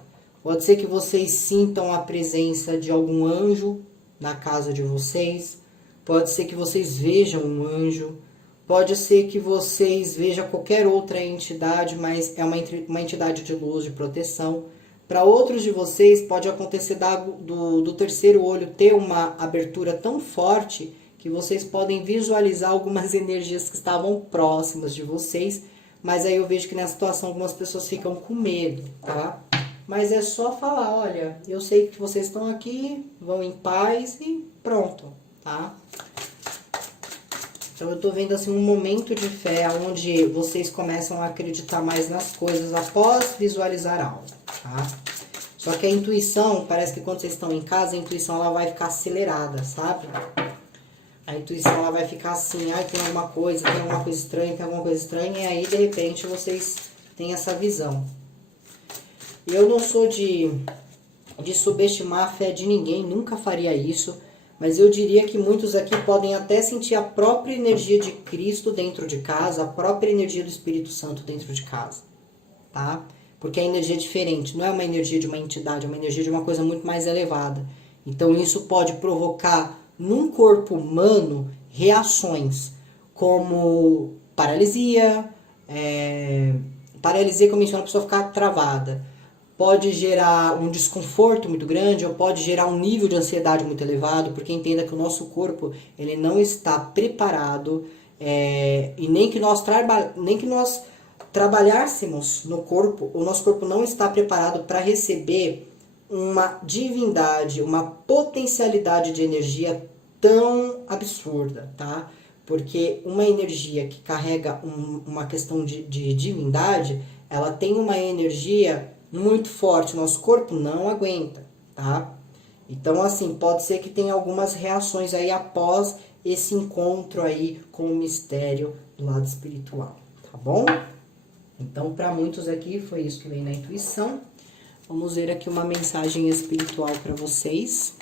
Pode ser que vocês sintam a presença de algum anjo na casa de vocês. Pode ser que vocês vejam um anjo. Pode ser que vocês vejam qualquer outra entidade, mas é uma entidade de luz, de proteção. Para outros de vocês, pode acontecer do terceiro olho ter uma abertura tão forte que vocês podem visualizar algumas energias que estavam próximas de vocês. Mas aí eu vejo que nessa situação algumas pessoas ficam com medo, tá? Mas é só falar, olha, eu sei que vocês estão aqui, vão em paz e pronto, tá? Então eu tô vendo assim um momento de fé onde vocês começam a acreditar mais nas coisas após visualizar algo, tá? Só que a intuição, parece que quando vocês estão em casa, a intuição ela vai ficar acelerada, sabe? A intuição ela vai ficar assim, ai, tem alguma coisa estranha, tem alguma coisa estranha, e aí de repente vocês têm essa visão. Eu não sou de subestimar a fé de ninguém, nunca faria isso, mas eu diria que muitos aqui podem até sentir a própria energia de Cristo dentro de casa, a própria energia do Espírito Santo dentro de casa, tá? Porque a energia é diferente, não é uma energia de uma entidade, é uma energia de uma coisa muito mais elevada. Então isso pode provocar num corpo humano reações como paralisia, paralisia que eu menciono, a pessoa ficar travada. Pode gerar um desconforto muito grande ou pode gerar um nível de ansiedade muito elevado, porque entenda que o nosso corpo ele não está preparado e nem que nós trabalhássemos no corpo, o nosso corpo não está preparado para receber uma divindade, uma potencialidade de energia tão absurda, tá? Porque uma energia que carrega uma questão de divindade, ela tem uma energia muito forte, nosso corpo não aguenta, tá? Então, assim, pode ser que tenha algumas reações aí após esse encontro aí com o mistério do lado espiritual, tá bom? Então, para muitos aqui, foi isso que vem na intuição. Vamos ver aqui uma mensagem espiritual para vocês.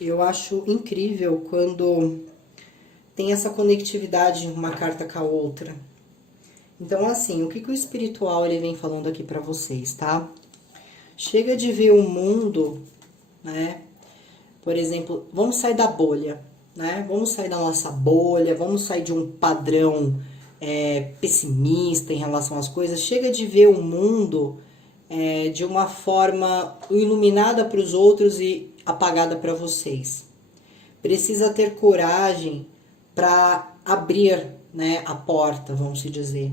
Eu acho incrível quando tem essa conectividade uma carta com a outra. Então, assim, o que o espiritual ele vem falando aqui para vocês, tá? Chega de ver o mundo, né? Por exemplo, vamos sair da bolha, né? Vamos sair da nossa bolha, vamos sair de um padrão pessimista em relação às coisas. Chega de ver o mundo de uma forma iluminada para os outros e apagada para vocês. Precisa ter coragem para abrir, né, a porta, vamos se dizer.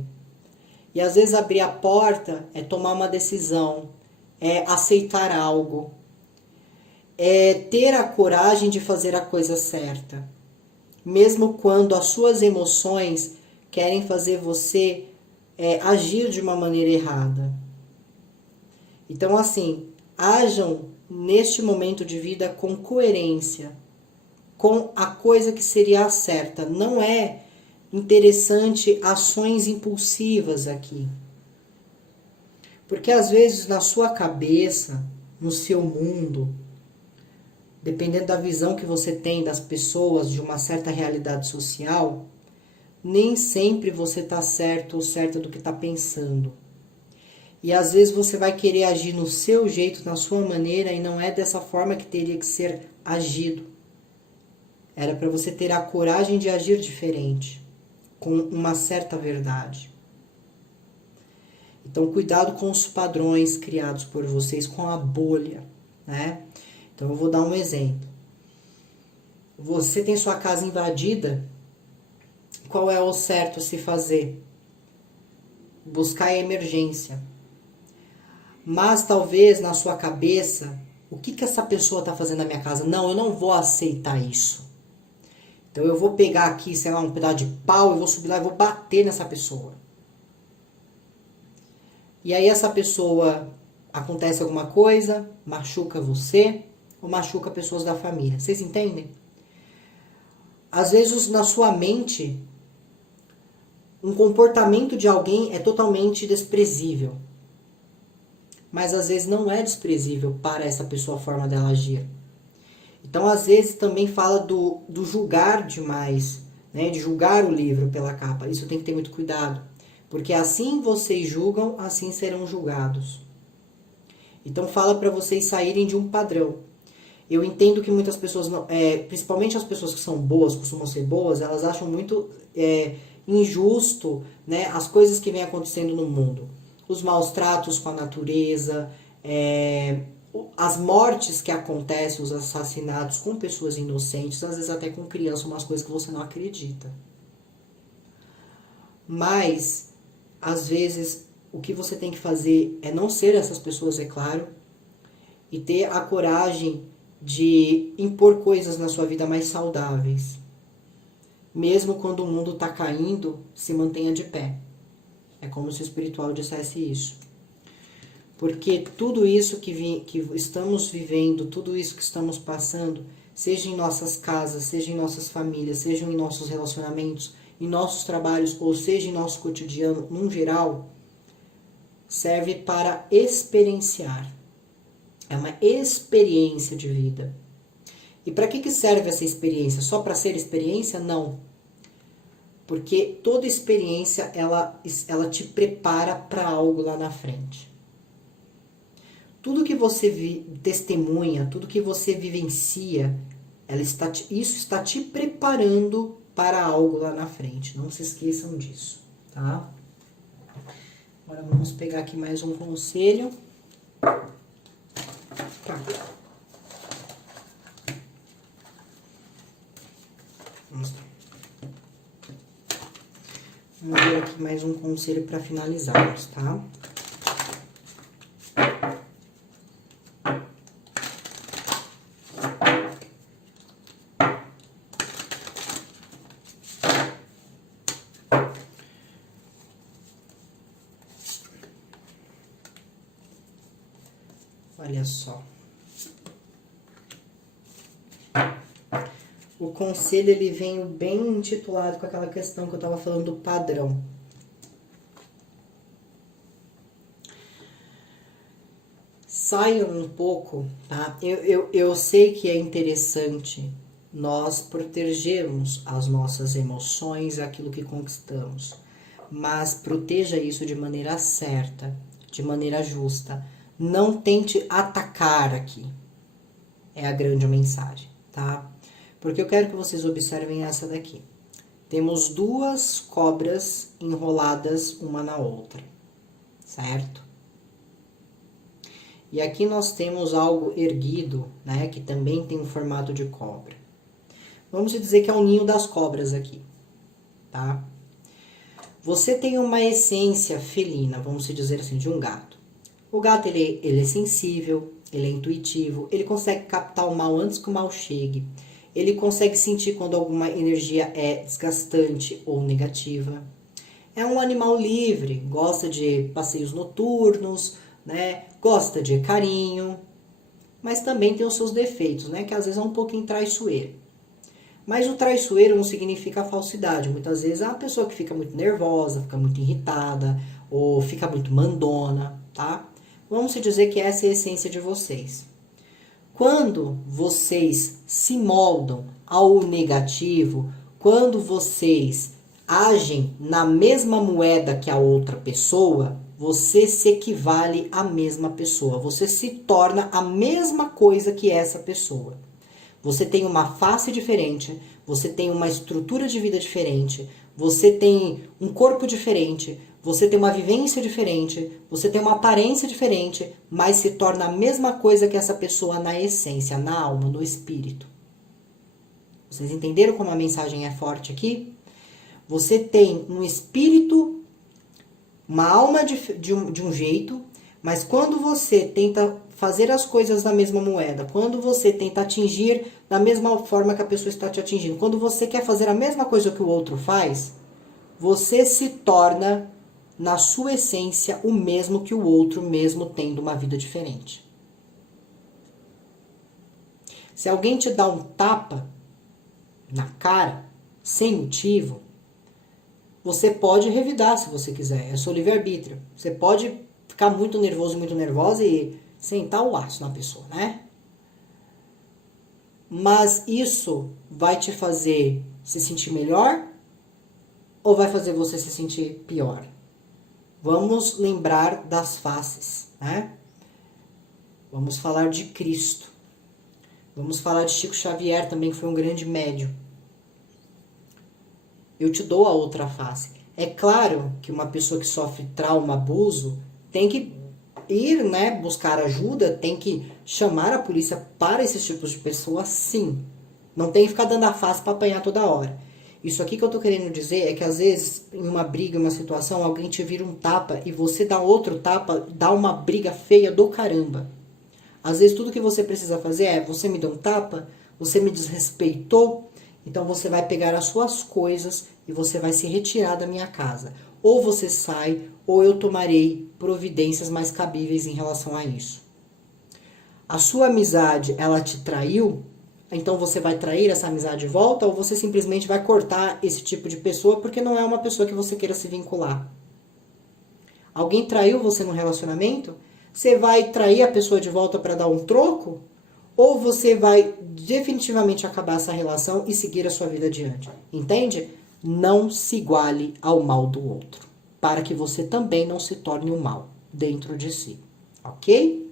E às vezes abrir a porta é tomar uma decisão, é aceitar algo, é ter a coragem de fazer a coisa certa, mesmo quando as suas emoções querem fazer você agir de uma maneira errada. Então, assim, ajam neste momento de vida com coerência, com a coisa que seria a certa. Não é interessante ações impulsivas aqui. Porque às vezes na sua cabeça, no seu mundo, dependendo da visão que você tem das pessoas, de uma certa realidade social, nem sempre você está certo ou certa do que está pensando. E às vezes você vai querer agir no seu jeito, na sua maneira, e não é dessa forma que teria que ser agido. Era para você ter a coragem de agir diferente, com uma certa verdade. Então, cuidado com os padrões criados por vocês, com a bolha, né? Então, eu vou dar um exemplo. Você tem sua casa invadida, qual é o certo a se fazer? Buscar a emergência. Mas talvez na sua cabeça, o que essa pessoa está fazendo na minha casa? Não, eu não vou aceitar isso. Então eu vou pegar aqui, sei lá, um pedaço de pau, eu vou subir lá e vou bater nessa pessoa. E aí essa pessoa, acontece alguma coisa, machuca você ou machuca pessoas da família. Vocês entendem? Às vezes na sua mente, um comportamento de alguém é totalmente desprezível. Mas às vezes não é desprezível para essa pessoa a forma dela agir. Então às vezes também fala do julgar demais, né? De julgar o livro pela capa. Isso tem que ter muito cuidado. Porque assim vocês julgam, assim serão julgados. Então fala para vocês saírem de um padrão. Eu entendo que muitas pessoas, principalmente as pessoas que são boas, costumam ser boas, elas acham muito injusto, né, as coisas que vêm acontecendo no mundo. Os maus tratos com a natureza, as mortes que acontecem, os assassinatos com pessoas inocentes, às vezes até com crianças, umas coisas que você não acredita. Mas, às vezes, o que você tem que fazer é não ser essas pessoas, é claro, e ter a coragem de impor coisas na sua vida mais saudáveis. mesmo quando o mundo está caindo, se mantenha de pé. É como se o espiritual dissesse isso. Porque tudo isso que estamos vivendo, tudo isso que estamos passando, seja em nossas casas, seja em nossas famílias, seja em nossos relacionamentos, em nossos trabalhos, ou seja em nosso cotidiano, num geral, serve para experienciar. É uma experiência de vida. E para que serve essa experiência? Só para ser experiência? Não. Porque toda experiência, ela te prepara para algo lá na frente. Tudo que você testemunha, tudo que você vivencia, isso está te preparando para algo lá na frente. Não se esqueçam disso, tá? Agora vamos pegar aqui mais um conselho. Tá. Vamos ver aqui mais um conselho para finalizarmos, tá? Olha só. O conselho, ele vem bem intitulado com aquela questão que eu estava falando do padrão. Saiam um pouco, tá? Eu sei que é interessante nós protegermos as nossas emoções, aquilo que conquistamos. Mas proteja isso de maneira certa, de maneira justa. Não tente atacar aqui. É a grande mensagem, tá? Porque eu quero que vocês observem essa daqui. Temos duas cobras enroladas uma na outra, certo? E aqui nós temos algo erguido, né, que também tem um formato de cobra. Vamos dizer que é um ninho das cobras aqui, tá? Você tem uma essência felina, vamos dizer assim, de um gato. O gato, ele é sensível, ele é intuitivo, ele consegue captar o mal antes que o mal chegue. Ele consegue sentir quando alguma energia é desgastante ou negativa. É um animal livre, gosta de passeios noturnos, né? Gosta de carinho, mas também tem os seus defeitos, né? Que às vezes é um pouquinho traiçoeiro. Mas o traiçoeiro não significa falsidade. Muitas vezes é uma pessoa que fica muito nervosa, fica muito irritada, ou fica muito mandona, tá? Vamos dizer que essa é a essência de vocês. Quando vocês se moldam ao negativo, quando vocês agem na mesma moeda que a outra pessoa, você se equivale à mesma pessoa. Você se torna a mesma coisa que essa pessoa. Você tem uma face diferente, você tem uma estrutura de vida diferente, você tem um corpo diferente, você tem uma vivência diferente, você tem uma aparência diferente, mas se torna a mesma coisa que essa pessoa na essência, na alma, no espírito. Vocês entenderam como a mensagem é forte aqui? Você tem um espírito, uma alma de um jeito, mas quando você tenta fazer as coisas na mesma moeda, quando você tenta atingir da mesma forma que a pessoa está te atingindo, quando você quer fazer a mesma coisa que o outro faz, você se torna, na sua essência, o mesmo que o outro, mesmo tendo uma vida diferente. Se alguém te dá um tapa na cara, sem motivo, você pode revidar se você quiser, é seu livre-arbítrio. Você pode ficar muito nervoso, muito nervosa e sentar o laço na pessoa, né? Mas isso vai te fazer se sentir melhor ou vai fazer você se sentir pior? Vamos lembrar das faces, né? Vamos falar de Cristo. Vamos falar de Chico Xavier também, que foi um grande médium. Eu te dou a outra face. É claro que uma pessoa que sofre trauma, abuso, tem que ir, né, buscar ajuda, tem que chamar a polícia para esses tipos de pessoas, sim. Não tem que ficar dando a face para apanhar toda hora. Isso aqui que eu tô querendo dizer é que às vezes, em uma briga, em uma situação, alguém te vira um tapa e você dá outro tapa, dá uma briga feia do caramba. Às vezes tudo que você precisa fazer é, você me deu um tapa, você me desrespeitou, Então você vai pegar as suas coisas e você vai se retirar da minha casa. Ou você sai, ou eu tomarei providências mais cabíveis em relação a isso. A sua amizade, ela te traiu? Então você vai trair essa amizade de volta, ou você simplesmente vai cortar esse tipo de pessoa porque não é uma pessoa que você queira se vincular? Alguém traiu você no relacionamento? Você vai trair a pessoa de volta para dar um troco? Ou você vai definitivamente acabar essa relação e seguir a sua vida adiante? Entende? Não se iguale ao mal do outro, para que você também não se torne um mal dentro de si, ok?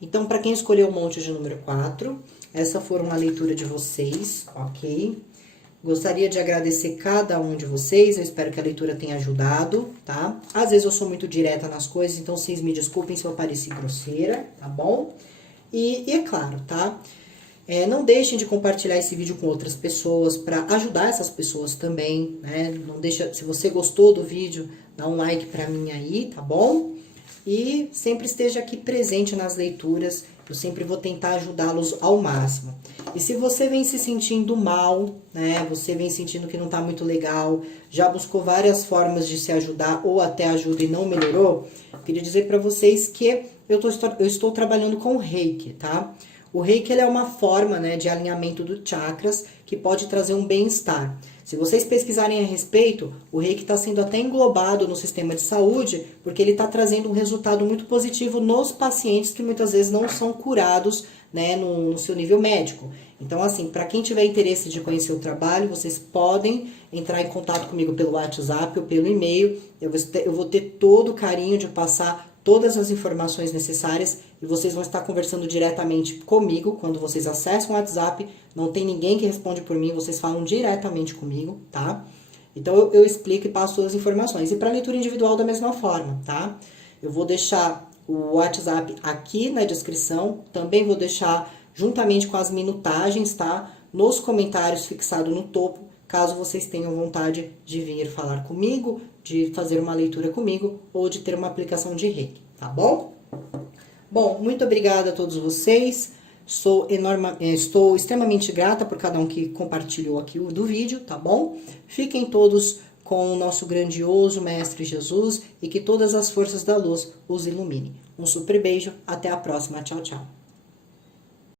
Então, para quem escolheu o monte de número 4, essa foi uma leitura de vocês, ok? Gostaria de agradecer cada um de vocês, eu espero que a leitura tenha ajudado, tá? Às vezes eu sou muito direta nas coisas, então vocês me desculpem se eu pareci grosseira, tá bom? E é claro, tá? Não deixem de compartilhar esse vídeo com outras pessoas para ajudar essas pessoas também, né? Não deixa, se você gostou do vídeo, dá um like para mim aí, tá bom? E sempre esteja aqui presente nas leituras, eu sempre vou tentar ajudá-los ao máximo. E se você vem se sentindo mal, né? Você vem sentindo que não tá muito legal, já buscou várias formas de se ajudar ou até ajuda e não melhorou, eu queria dizer para vocês que eu estou trabalhando com o Reiki, tá? O Reiki ele é uma forma, né, de alinhamento dos chakras que pode trazer um bem-estar. Se vocês pesquisarem a respeito, o Reiki está sendo até englobado no sistema de saúde, porque ele está trazendo um resultado muito positivo nos pacientes que muitas vezes não são curados, né, no seu nível médico. Então, assim, para quem tiver interesse de conhecer o trabalho, vocês podem entrar em contato comigo pelo WhatsApp ou pelo e-mail. Eu vou ter todo o carinho de passar todas as informações necessárias e vocês vão estar conversando diretamente comigo quando vocês acessam o WhatsApp. Não tem ninguém que responde por mim, vocês falam diretamente comigo, tá? Então eu explico e passo todas as informações. E para leitura individual da mesma forma, tá? Eu vou deixar o WhatsApp aqui na descrição, também vou deixar juntamente com as minutagens, tá? Nos comentários fixado no topo, caso vocês tenham vontade de vir falar comigo, de fazer uma leitura comigo ou de ter uma aplicação de Reiki, tá bom? Bom, muito obrigada a todos vocês. Estou extremamente grata por cada um que compartilhou aqui do vídeo, tá bom? Fiquem todos com o nosso grandioso Mestre Jesus e que todas as forças da luz os iluminem. Um super beijo, até a próxima, tchau, tchau.